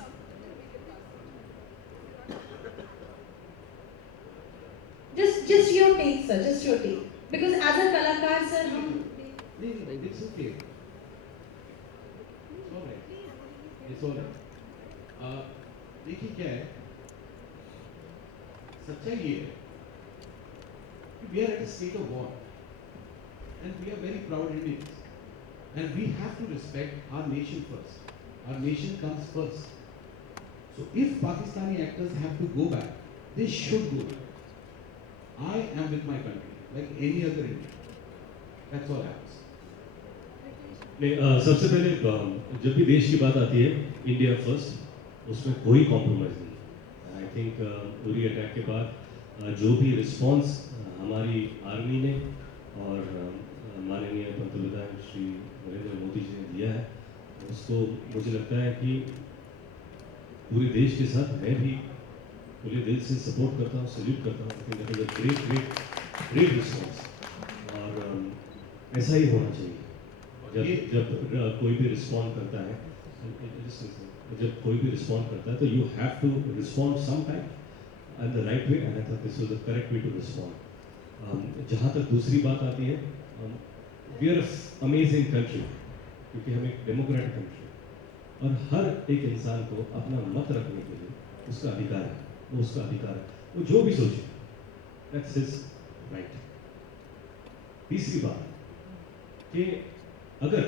Just your take, sir. Just your take. Because as a kalakar, sir, हम नहीं, it's okay. It's all देखिए क्या है, सच्चाई ये है कि we are at a state of war and we are very proud Indians and we have to respect our nation first. Our nation comes first. So if Pakistani actors have to go back, they should go back. I am with my country, like any other Indian. That's all I have to say. नहीं, सबसे पहले जब भी देश की बात आती है, इंडिया फर्स्ट, उसमें कोई कॉम्प्रोमाइज़ नहीं. आई थिंक उरी अटैक के बाद जो भी रिस्पॉन्स हमारी आर्मी ने और माननीय पंतप्रधान श्री नरेंद्र मोदी जी ने दिया है, उसको मुझे लगता है कि पूरे देश के साथ मैं भी पूरे दिल से सपोर्ट करता हूँ, सल्यूट करता हूँ. आई think that is a great great great response. और ऐसा ही होना चाहिए. जब कोई भी रिस्पॉन्ड करता है, जब कोई भी रिस्पॉन्ड करता है, तो you have to respond some time and the right way. And I thought this was the correct way to respond. जहाँ तक दूसरी बात आती है, वी आर अमेजिंग कंट्री, क्योंकि हम एक डेमोक्रेटिक कंट्री और हर एक इंसान को अपना मत रखने के लिए उसका अधिकार है. वो उसका अधिकार है, वो जो भी सोचे, दैट्स हिज राइट. तीसरी बात कि अगर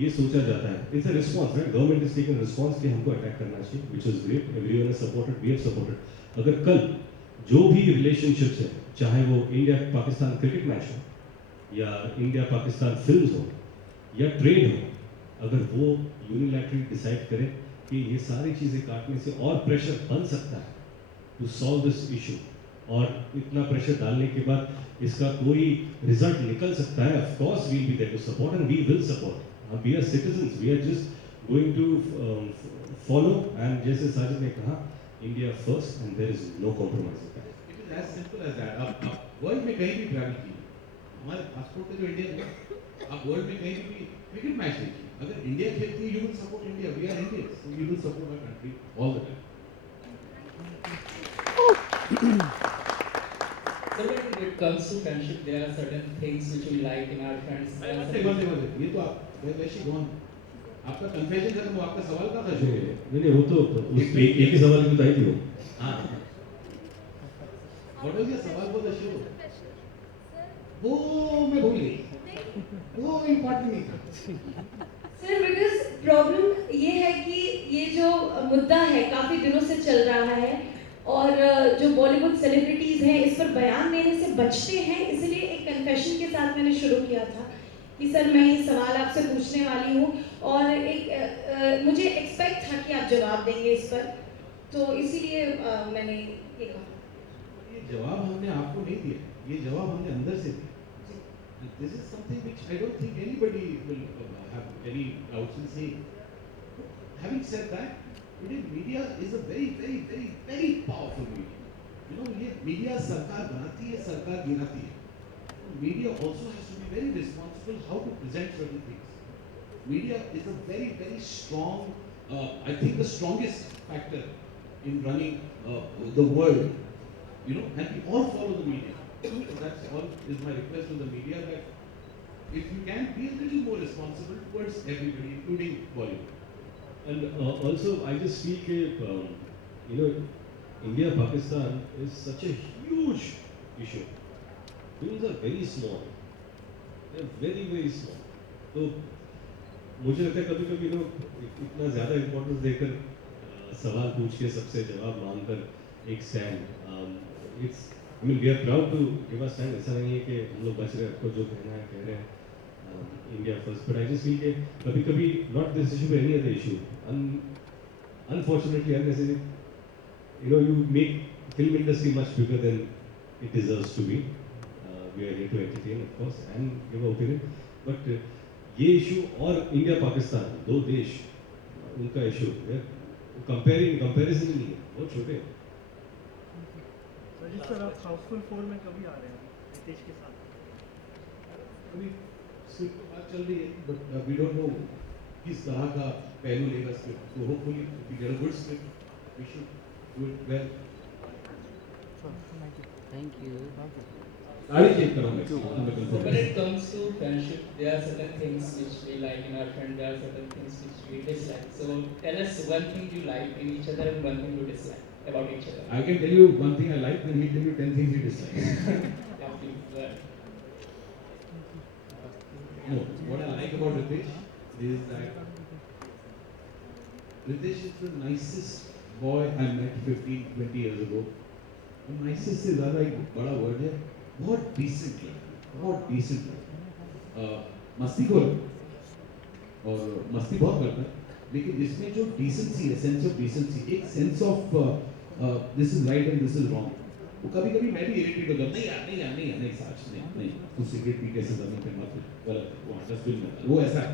ये सोचा जाता है, it's a response, right? Government is taking response कि हमको अटैक करना चाहिए, which is great. Everyone has supported, we have supported. अगर कल जो भी रिलेशनशिप्स है, चाहे वो इंडिया पाकिस्तान क्रिकेट मैच हो या इंडिया पाकिस्तान फिल्म हो या ट्रेड हो, अगर वो यूनिलैटरली डिसाइड करे कि ये सारी चीज़ें काटने से और प्रेशर बन सकता है टू सॉल्व दिस इशू, और इतना प्रेशर डालने के बाद इसका कोई रिजल्ट निकल सकता है, of course we will be there to support and we will support. We are citizens, we are just going to follow. And जैसे साजिद ने कहा, India first and there is no compromise. It is as simple as that. आप world में कहीं भी travel कीजिए, हमारे passport का जो इंडिया है, आप वर्ल्ड में कहीं भी क्रिकेट मैच देखिए, अगर इंडिया खेलती है, you will support India. We are Indians, so you will support our country all the time. So when it comes to friendship, there are certain things which we like in our friends. ये तो आप वैसे कौन, आपका confession खत्म, आपका सवाल कहाँ था? नहीं, वो तो उस एक ही सवाल की बताई थी वो. हाँ, व्हाट वाज योर सवाल फॉर द शो? वो मैं भूल गई, वो इम्पोर्टेंट नहीं था. सर, बिकॉज प्रॉब्लम ये है कि ये जो मुद्दा है काफ़ी दिनों से चल रहा है और जो बॉलीवुड सेलिब्रिटीज़ हैं इस पर बयान देने से बचते हैं, इसलिए एक कन्फेशन के साथ मैंने शुरू किया था कि सर मैं ये सवाल आपसे पूछने वाली हूँ और एक मुझे एक्सपेक्ट था कि आप जवाब देंगे इस पर, तो इसीलिए मैंने ये कहा. ये जवाब हमने आपको नहीं दिया, ये जवाब हमने अंदर से दिया. This is something which I don't think anybody will have any doubts in saying. Having said that, today media is a very, very, very, very powerful medium. You know, ये media सरकार बनाती है, सरकार गिराती है. Media also has to be very responsible how to present certain things. Media is a very, very strong, I think the strongest factor in running the world. You know, and we all follow the media. So that's all is my request to the media, that if you can be a little more responsible towards everybody, including Bollywood. And also, I just feel that, you know, India-Pakistan is such a huge issue. Things are very small. They're very, very small. तो मुझे लगता है कभी-कभी लोग इतना ज़्यादा importance देकर सवाल पूछ के सबसे जवाब मांगकर एक stand, it's I mean, we are proud to give a stand. ऐसा नहीं है कि हम लोग बच रहे हैं, आपको जो कहना है कह रहे हैं, India first. But I just feel कि कभी-कभी not this issue but any other issue. Unfortunately, unnecessarily, you know, you make film industry much bigger than it deserves to be. We are here to entertain, of course, and give our opinion. But ये issue और India Pakistan दो देश, उनका issue, comparison नहीं है, बहुत छोटे हैं. सर आप हाउसफुल 4 में कभी आ रहे हैं रितेश के साथ? अभी स्क्रिप्ट की बात चल रही है, बट वी डोंट नो किस तरह का पहलू लेगा स्क्रिप्ट. तो hopefully if we get a good script we should do it well. Thank you. दाढ़ी शेव कराऊंगा When it comes to friendship, there are certain things which we like in our friend, there are certain things which we dislike. So tell us one thing you like in each other and one thing you dislike about each other. I can tell you one thing I like, then he'll tell you 10 things he dislikes. Yeah, please, go ahead. No, what I like about Ritesh is that Ritesh is the nicest boy I met 15-20 years ago. और nicest से ज़्यादा एक बड़ा word है, बहुत decent लड़का, बहुत decent लड़का, मस्ती को और मस्ती बहुत करता है, लेकिन इसमें जो decency है, sense of decency, एक sense of this is right and this is wrong, वो कभी-कभी मैं भी irritate हो जाता हूँ, नहीं साच नहीं, तू सिगरेट पी कैसे ज़मीन पे मत गलत, वो डस्टबिन में, वो ऐसा है,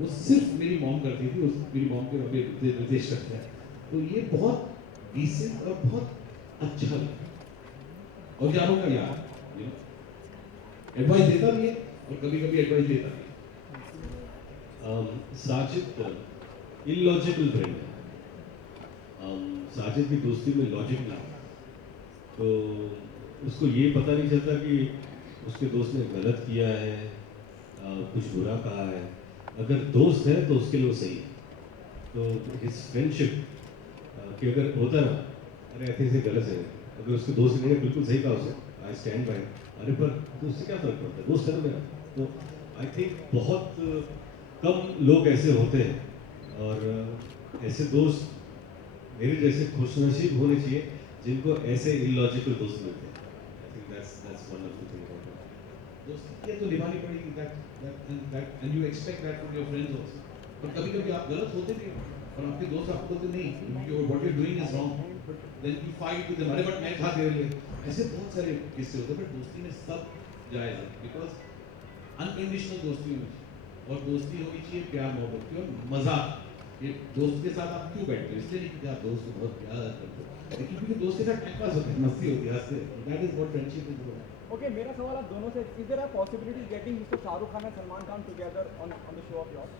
वो सिर्फ मेरी मॉम करती थी, मेरी मॉम के अभी निर्देश करते हैं, तो ये बहुत decent और बहुत अच्छा लगा और यारों का यार एडवाइस देता भी है और कभी-कभी एडवाइस देता भी। साजिद इलॉजिकल फ्रेंड है। साजिद की दोस्ती में लॉजिक ना तो उसको ये पता नहीं चलता कि उसके दोस्त ने गलत किया है, कुछ बुरा कहा है। अगर दोस्त है तो उसके लिए वो सही है। तो इस फ्रेंडशिप कि अगर होता ना, अरे ऐसे से गलत है, अगर उसके दोस्त ने बिल्कुल सही कहा उसे, आई स्टैंड बाय, अरे पर तो उससे क्या फर्क पड़ता है, दोस्त है ना मेरा। तो आई थिंक बहुत कम लोग ऐसे होते हैं और ऐसे दोस्त मेरे जैसे खुशनसीब होने चाहिए जिनको ऐसे इलॉजिकल दोस्त मिलते हैं। I think that's one of the thing about it. दोस्ती ये तो निभानी पड़ेगी, that and you expect that from your friends also। पर कभी-कभी आप गलत होते भी हो और आपके दोस्त आपको बोलते नहीं, what you're doing is wrong, then you fight with them, अरे बट मैं था तेरे लिए, ऐसे बहुत सारे किस्से होते हैं। बट दोस्ती में सब जायज़ है, बिकॉज अनकंडीशनल दोस्ती होनी चाहिए और दोस्ती होनी चाहिए प्यार मोहब्बत की और मजाक। ये दोस्त के साथ आप क्यों बैठते हो, इसलिए नहीं कि आप दोस्त को बहुत प्यार करते हो, लेकिन क्योंकि दोस्त के साथ टाइम पास होता है, मस्ती होती है, हंसते हैं। That is what friendship is about. Okay, मेरा सवाल आप दोनों से, is there a possibility getting mister Shahrukh Khan and Salman Khan together on the show of yours?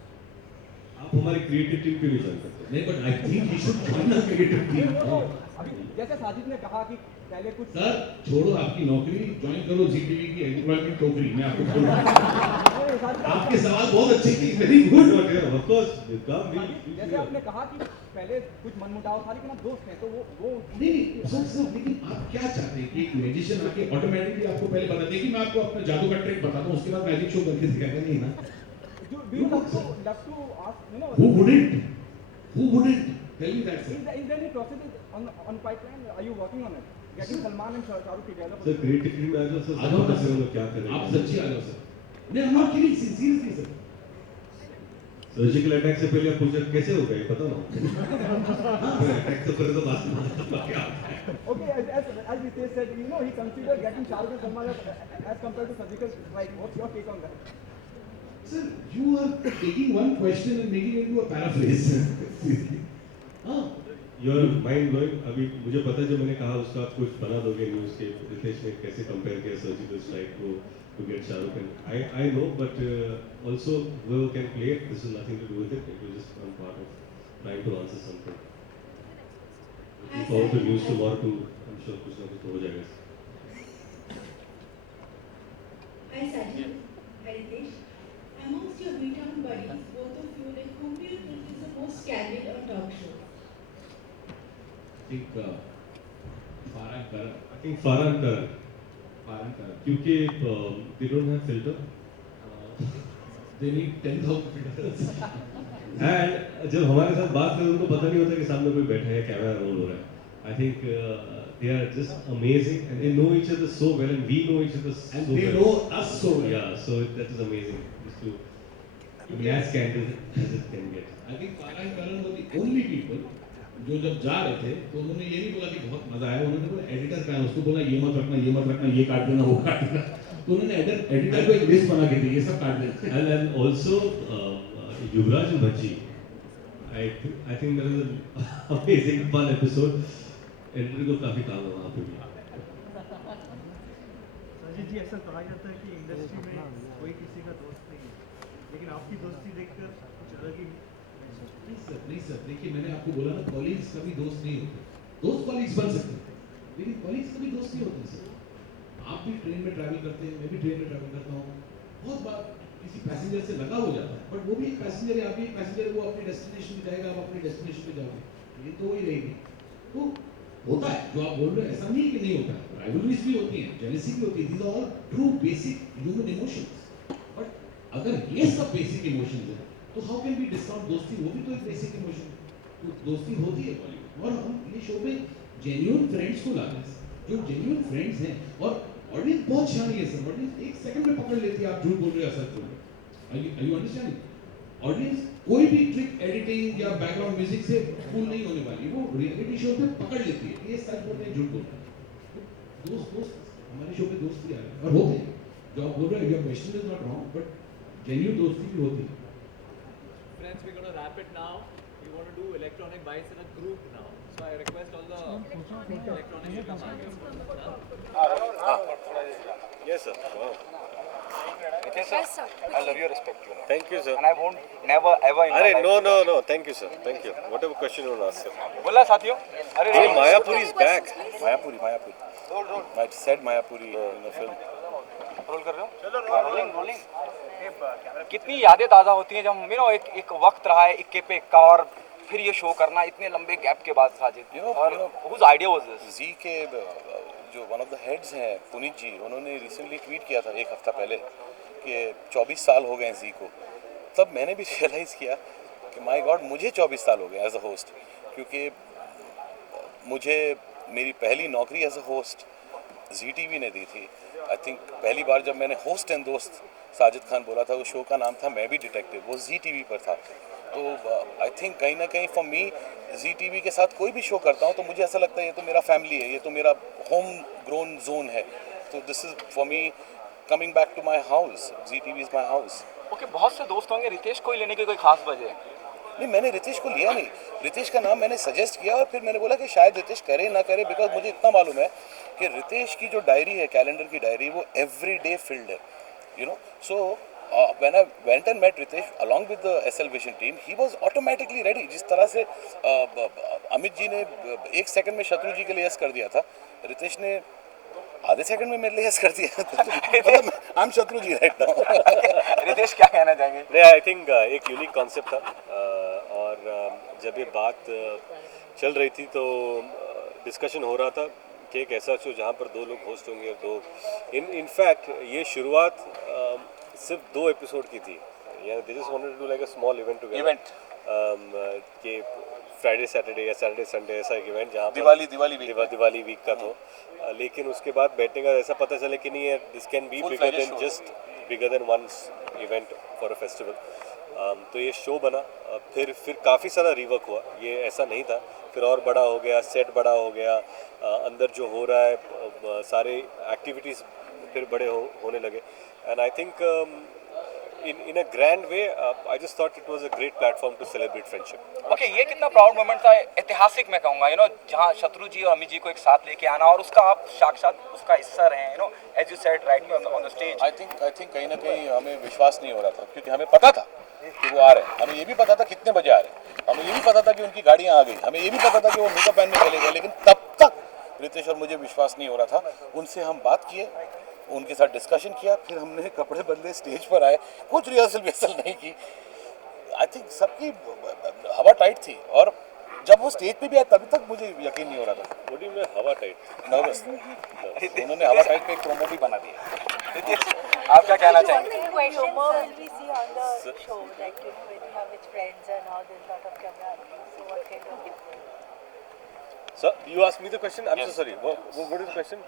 आप हमारी क्रिएटिव टीम क्यों नहीं ज्वाइन करते? नहीं, but I think he should join the creative team. अभी जैसे साजिद ने कहा कि पहले कुछ सर छोड़ो आपकी नौकरी, ज्वाइन करो जीटीवी की एम्प्लॉयमेंट टोकरी। मैं आपको बोलूं आपके सवाल बहुत अच्छे थी, वेरी गुड। ऑफ कोर्स कम जैसे आपने कहा कि पहले कुछ मनमुटाव था लेकिन आप दोस्त हैं, तो वो नहीं सर, लेकिन आप क्या चाहते हैं कि एक मैजिशियन आके ऑटोमेटिकली आपको पहले बता दे कि मैं आपको अपना जादू का ट्रिक बताता हूं, उसके बाद मैजिक शो करके दिखाएगा? नहीं ना। Do you love to ask, you know, Who wouldn't tell me that, sir? Is there any process on pipeline? Are you working on it? Getting Salman and Shahrukh together? Sir creative team में आ जाओ sir, आ जाओ ना sir, लोग क्या करें आप सच्ची आ जाओ सर। नहीं, I'm not kidding, seriously sir. Surgical attack से पहले आप पूछा कैसे हो गए पता ना। अटैक तो करे तो बात ना क्या। Okay, as Ritesh said, you know, he considered getting Shahrukh and Salman as compared to surgical strike. What's your take on that? Sir, you are taking one question and making it into a paraphrase. हाँ, your mind blowing. अभी मुझे पता है जो मैंने कहा उसका आप कुछ बना दोगे न्यूज़ के, रितेश ने कैसे कंपेयर किया सर्जिकल स्ट्राइक को to get Shahrukh Khan. I know, but also we can play it, this is nothing to do with it, it was just one part of trying to answer something. Looking forward to news tomorrow too, I am sure कुछ ना कुछ तो हो जाएगा। Hi Sajid, hi Ritesh. Amongst your B-Town buddies, both of you, like whom do you think is the most candid on talk shows? I think Farhan Karan. I think Farhan Karan, क्योंकि they don't have filter, they need 10,000 filters. and जब हमारे साथ बात करें उनको पता नहीं होता कि सामने कोई बैठा है, कैमरा रोल हो रहा है। I think they are just amazing and they know each other so well and we know each other so And they well. know us so well. Yeah, so that is amazing. Just to be as candid as it can get. I think Farhan Karan were the only people जो जब जा रहे थे तो उन्होंने ये नहीं बोला कि बहुत मजा आया, उन्होंने बोला एडिटर का है, उसको बोला ये मत रखना, ये मत रखना, ये काट देना, वो काट देना। तो उन्होंने एडिटर को एक लिस्ट बना के दी, ये सब काट देना। And also Yuvraj and Bhaji, I think that is an amazing fun episode. Editor को काफी काम है वहाँ पे भी। अजीत जी, ऐसा कहा जाता है कि इंडस्ट्री में कोई किसी का दोस्त नहीं है, लेकिन आपकी दोस्ती देखकर कुछ अलग ही। नहीं सर, देखिए मैंने आपको बोला ना, कॉलीग्स कभी दोस्त नहीं होते। दोस्त कॉलीग्स बन सकते हैं, लेकिन कॉलीग्स कभी दोस्त नहीं होते सर। आप भी ट्रेन में ट्रैवल करते हैं, मैं भी ट्रेन में ट्रैवल करता हूँ, बहुत बार किसी पैसेंजर से लगा हो जाता है, बट वो भी एक पैसेंजर है, आप भी एक पैसेंजर, वो अपनी डेस्टिनेशन पे जाएगा, आप अपनी डेस्टिनेशन पे जाओगे, ये तो वही रहेगी। तो होता है जो आप बोल रहे हैं, ऐसा नहीं है कि नहीं होता है, राइवलरीज भी होती हैं, जेलसी भी होती है, these are all true basic human emotions. But अगर ये सब बेसिक इमोशंस हैं तो हाउ कैन बी डिस्काउंट दोस्ती, वो भी तो एक बेसिक इमोशन है। तो दोस्ती होती है बॉलीवुड, और हम ये शो में जेन्युइन फ्रेंड्स को ला रहे हैं, जो जेन्युइन फ्रेंड्स हैं, और ऑडियंस बहुत शानी है सर, ऑडियंस एक सेकंड में पकड़ लेती है आप झूठ बोल रहे हो सच बोल रहे हो। Are you understanding? ऑडियंस कोई भी ट्रिक एडिटिंग या बैकग्राउंड म्यूजिक से फूल नहीं होने वाली, वो रियलिटी शो पे पकड़ लेती है कि ये सच बोल रहे हैं झूठ बोल रहे हैं। दोस्त दोस्त हमारे शो पे दोस्त भी आ रहे हैं और होते हैं, जो आप बोल रहे हो, your question is not wrong, but genuine दोस्ती भी होती है। Friends, we're going to wrap it now. We want to do electronic bites in a group now. So I request all the electronic to come Yes, sir. Wow. Yes, sir. I love your respect. Thank you, sir. And I won't never ever in my life. No. Thank you, sir. Thank you. Whatever question you want to ask, sir. बोला साथियों अरे Hey, Mayapuri is back. Mayapuri. I said Mayapuri in the film. Role कर रहे हो? चलो rolling. कितनी यादें ताज़ा होती हैं जब एक वक्त रहा है इक्के पे इक्का, और फिर ये शो करना इतने लंबे गैप के बाद साजिद। और whose idea was this? जी के जो वन ऑफ द हेड्स हैं पुनीत जी, उन्होंने रिसेंटली ट्वीट किया था एक हफ्ता पहले कि 24 साल हो गए हैं जी को। तब मैंने भी रियलाइज़ किया कि माय गॉड, मुझे 24 साल हो गए एज अ होस्ट, क्योंकि मुझे मेरी पहली नौकरी एज अ होस्ट ZTV ने दी थी। आई थिंक पहली बार जब मैंने होस्ट एंड दोस्त साजिद खान बोला था, उस शो का नाम था मैं भी डिटेक्टिव, वो ZTV पर था। तो आई थिंक कहीं ना कहीं फॉर मी ZTV के साथ कोई भी शो करता हूँ तो मुझे ऐसा लगता है ये तो मेरा फैमिली है, ये तो मेरा होम ग्रोन जोन है। तो this is for me coming back to my house, ZTV is my house. Okay, बहुत से दोस्त होंगे, रितेश को ही लेने की कोई खास वजह? नहीं, मैंने रितेश को लिया नहीं, रितेश का नाम मैंने सजेस्ट किया और फिर मैंने बोला कि शायद रितेश करे ना करे, बिकॉज मुझे इतना मालूम है कि रितेश की जो डायरी है, कैलेंडर की डायरी, वो एवरी डे फिल्ड है, you know. So when I went and met Ritesh along with the SL Vision team, he was automatically ready. जिस तरह से अमित जी ने एक सेकंड में शत्रु जी के लिए यस कर दिया था, रितेश ने आधे सेकंड में मेरे लिए यस कर दिया। मतलब आई एम शत्रु जी राइट नाउ। रितेश क्या कहना चाहेंगे? नहीं, आई थिंक एक यूनिक कॉन्सेप्ट था, और जब ये बात चल रही थी तो डिस्कशन हो रहा था कि एक ऐसा शो जहाँ पर 2 लोग होस्ट होंगे, और 2 इनफैक्ट ये शुरुआत सिर्फ 2 एपिसोड की थी, या they just wanted to do like a small event together, कि फ्राइडे सैटरडे या सैटरडे संडे ऐसा एक इवेंट जहाँ दिवाली वीक का तो, लेकिन उसके बाद बैठने का ऐसा पता चला कि नहीं है, this can be bigger than one event for a festival. तो ये शो बना, फिर काफ़ी सारा रिवर्क हुआ, ये ऐसा नहीं था, फिर और बड़ा हो गया, सेट बड़ा हो गया, अंदर जो हो रहा है सारे एक्टिविटीज़ फिर बड़े होने लगे, and I think in a grand way, I just thought it was a great platform to celebrate friendship. Okay, ये कितना प्राउड मोमेंट था, ऐतिहासिक मैं कहूँगा, जहाँ शत्रु जी और अमित जी को एक साथ लेके आना, और उसका आप साक्षात उसका हिस्सा रहे, as you said rightly on the stage. I think कहीं ना कहीं हमें विश्वास नहीं हो रहा था, क्योंकि हमें पता था कि वो आ रहे हैं, हमें ये भी पता था कितने बजे आ रहे हैं, हमें ये भी पता था कि उनकी गाड़ियाँ आ गई, हमें ये भी पता था कि वो मेकअप पहन में चले गए, लेकिन तब तक रितेश और मुझे विश्वास नहीं हो रहा था। उनसे हम बात किए, उनके साथ डिस्कशन किया, फिर हमने कपड़े बदले, स्टेज पर आए, कुछ रिहर्सल नहीं की। आई थिंक सबकी हवा टाइट थी, और जब वो स्टेज पे भी आया तभी तक मुझे यकीन नहीं हो रहा था। What do you mean हवा टाइट? नर्वस। उन्होंने हवा टाइट पे एक प्रोमो भी बना दिया। आप क्या कहना चाहेंगे? So you asked me the question. I'm so sorry. What is the question?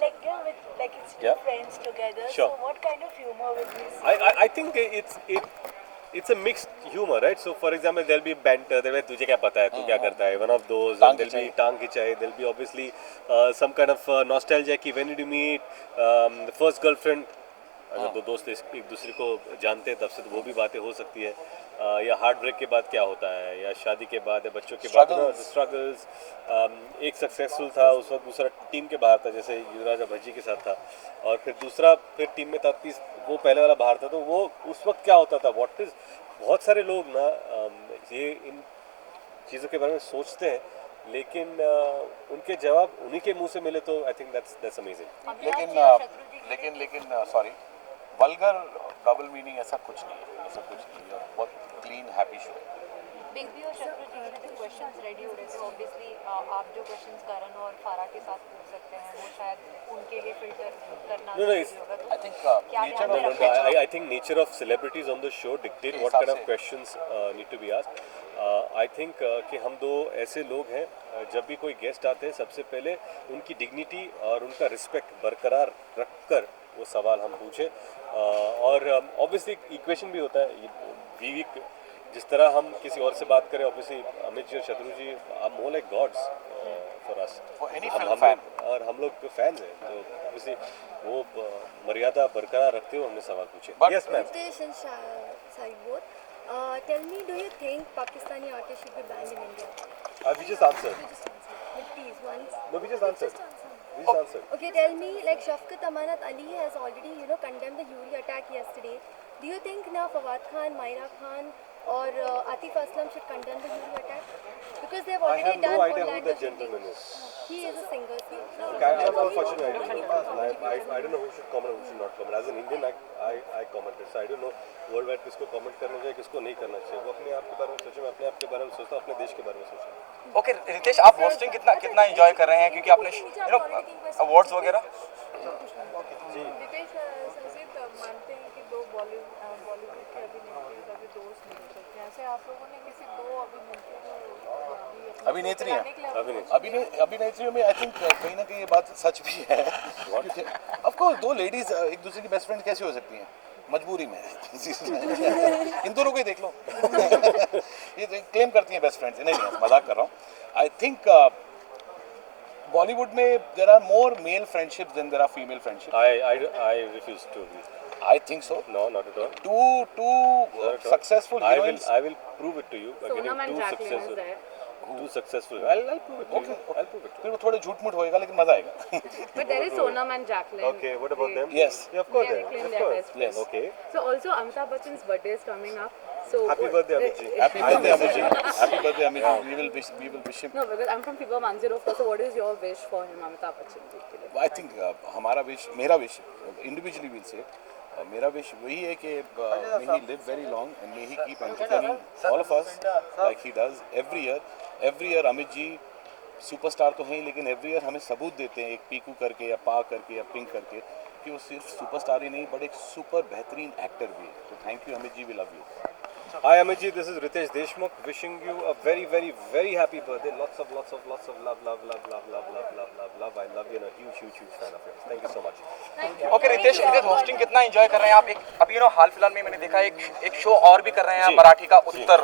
Like it's two friends together. Sure. So what kind of humor will we see? I think it's a mixed humor, right? So for example, there'll be banter. There'll be तुझे क्या पता है, तू क्या करता है, one of those. There'll be टांग खिंचाई. There'll be obviously some kind of nostalgia कि when did you meet the first girlfriend. अगर 2 दोस्त एक दूसरे को जानते हैं तब से, तो वो भी बातें हो सकती है, या हार्ट ब्रेक के बाद क्या होता है, या शादी के बाद, या बच्चों के बाद, स्ट्रगल्स। एक सक्सेसफुल था उस वक्त, दूसरा टीम के बाहर था, जैसे युवराज भज्जी के साथ था, और फिर दूसरा फिर टीम में था, वो पहले वाला बाहर था, तो वो उस वक्त क्या होता था, व्हाट इज। बहुत सारे लोग ना ये इन चीज़ों के बारे में सोचते हैं, लेकिन उनके जवाब उन्हीं के मुंह से मिले तो आई थिंक दैट्स अमेजिंग। लेकिन सॉरी, वल्गर डबल मीनिंग ऐसा कुछ नहीं है, ऐसा कुछ नहीं है, बहुत क्लीन हैप्पी शो है। बिग बी और शत्रु जी के जो क्वेश्चंस रेडी हो रहे थे, ऑब्वियसली आप जो क्वेश्चंस करण और फारा के साथ पूछ सकते हैं वो शायद उनके लिए फिल्टर करना जरूरी होगा। तो I think I think nature of celebrities on the show dictate what kind of questions need to be asked. I think कि हम दो ऐसे लोग हैं, जब भी कोई गेस्ट आते हैं सबसे पहले उनकी डिग्निटी और उनका रिस्पेक्ट बरकरार रखकर वो सवाल हम पूछें, और ऑब्वियसली इक्वेशन भी होता है। जिस तरह हम किसी और से बात करें, ऑब्वियसली अमित जी और Shatru ji are more like gods for us, और हम लोग फैंस हैं, तो ऑब्वियसली वो मर्यादा बरकरार रखते हुए हमने सवाल पूछे। Yes ma'am. Tell me, do you think Pakistani artists should be banned in India? We just answered. Please, once. No, we just answered. Okay, tell me, like Shafqat Amanat Ali has already, condemned the Uri attack yesterday. Do you think now Fawad Khan, Myra Khan, or Atif Aslam should condemn the Uri attack? Because they have already done no idea who online the gentleman is. He is a singer. Unfortunately, I don't know who should comment, who should not comment. As an Indian, I commented, so I don't know worldwide किसको comment करना चाहिए, किसको नहीं करना चाहिए। वो अपने आप के बारे में सोचे, मैं अपने आप के बारे में सोचता हूँ, अपने देश के बारे में सोचता। ओके रितेश, आप होस्टिंग कितना एंजॉय कर रहे हैं, क्योंकि आपने अवार्ड्स वगैरह। जी रितेश, संजीत मानते हैं कि दो बॉलीवुड के अभिनेत्री कभी दोस्त नहीं हो सकते, ऐसे आप लोगों ने किसी दो अभिनेत्रियों में आई थिंक कहीं ना कहीं ये बात सच भी है। ऑफ कोर्स दो लेडीज एक दूसरे की बेस्ट फ्रेंड कैसे हो सकती हैं, मजबूरी में। इन दोनों को ही देख लो। ये क्लेम करती हैं बेस्ट फ्रेंड्स, नहीं मजाक कर रहा हूँ। आई थिंक बॉलीवुड में there are more male friendships than there are female friendships. I refuse to agree. I think so. No, not at all. Two successful heroines. I will prove it to you. Sonam and Jacqueline is there. Too successful. I'll prove it. Okay. I'll prove it. फिर वो थोड़े झूठ-मूठ होएगा लेकिन मजा आएगा। But there is Sonam and Jacqueline. Okay, what about them? Yes. Yeah, of course. They claim their best friends. Yes. Okay. So also Amitabh Bachchan's birthday is coming up. So Happy birthday, Amit ji. Happy birthday, Amit ji. Happy birthday, Amit ji. We will wish him. No, because I'm from Fever 1004. So what is your wish for him, Amitabh Bachchan ji? I think हमारा wish, मेरा wish, individually we'll say, मेरा wish वही है कि may he live very long and may he keep entertaining all of us like he does every year. Every year Amit ji superstar तो हैं, लेकिन every year हमें सबूत देते हैं, एक पीकू करके या पा करके या पिंक करके, कि वो सिर्फ सुपरस्टार ही नहीं बट एक सुपर बेहतरीन एक्टर भी है। तो thank you Amit ji, we love you. Hi Amit ji, this is Ritesh Deshmukh wishing you a very, very, very happy birthday. Lots of love. I love you and a huge fan of yours. Thank you so much. Okay Ritesh, hosting कितना enjoy कर रहे हैं आप? अभी हाल फिलहाल में मैंने देखा एक शो और भी कर रहे हैं आप, मराठी का उत्तर,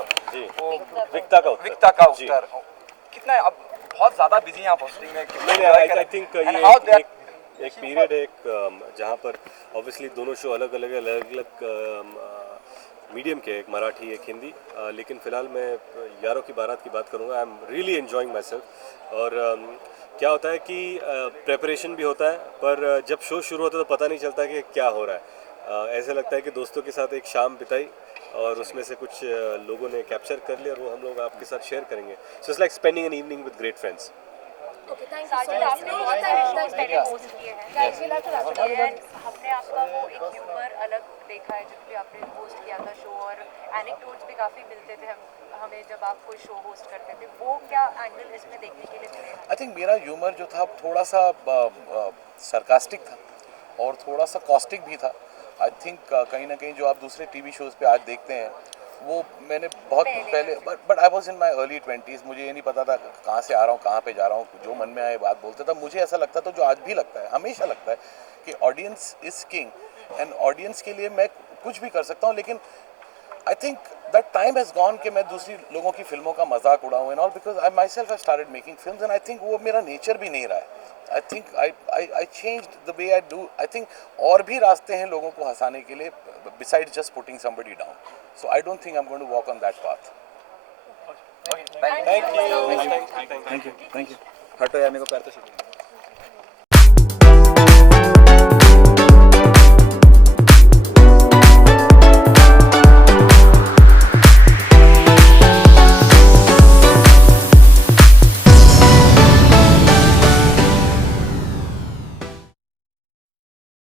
विक्ता का उत्तर। कितना अब बहुत ज्यादा बिजी हैं आप होस्टिंग में? आई थिंक ये एक पीरियड है जहाँ पर ऑब्वियसली दोनों शो अलग मीडियम के, एक मराठी एक हिंदी, लेकिन फ़िलहाल मैं यारों की बारात की बात करूँगा। I am really enjoying my self. और क्या होता है कि प्रेपरेशन भी होता है, पर जब शो शुरू होता है तो पता नहीं चलता कि क्या हो रहा है। ऐसा लगता है कि दोस्तों के साथ एक शाम बिताई और उसमें से कुछ लोगों ने कैप्चर कर लिया और वो हम लोग आपके साथ शेयर करेंगे। So it's like spending an evening with great friends. Sajid, आपने बहुत सारे शोज पहले होस्ट किए हैं, हमने आपका वो एक ह्यूमर अलग देखा है जब भी आपने होस्ट किया था शो, और एनेक्डोट्स भी काफ़ी मिलते थे हमें जब आप कोई शो होस्ट करते थे। वो क्या एंगल इसमें देखने के लिए मिले? आई थिंक मेरा ह्यूमर जो था थोड़ा सा सरकास्टिक था और थोड़ा सा कॉस्टिक भी था। आई थिंक कहीं ना कहीं जो आप दूसरे टीवी शोज़ पे आज देखते हैं वो मैंने बहुत पहले, but I was in my early 20s। मुझे ये नहीं पता था कहाँ से आ रहा हूँ, कहाँ पे जा रहा हूँ, जो मन में आए बात बोलता था। मुझे ऐसा लगता था, जो आज भी लगता है, हमेशा लगता है कि audience is king and audience के लिए मैं कुछ भी कर सकता हूँ। लेकिन I think that time has gone कि मैं दूसरी लोगों की फिल्मों का मजाक उड़ाऊँ and all, because I myself have started making films and I think वो मेरा नेचर भी नहीं रहा है। I think I changed the way I do. I think और भी रास्ते हैं लोगों को हंसाने के लिए besides just putting somebody down. So I don't think I'm going to walk on that path. Thank you. Thank you. हटो यार, मेरे को पैर तो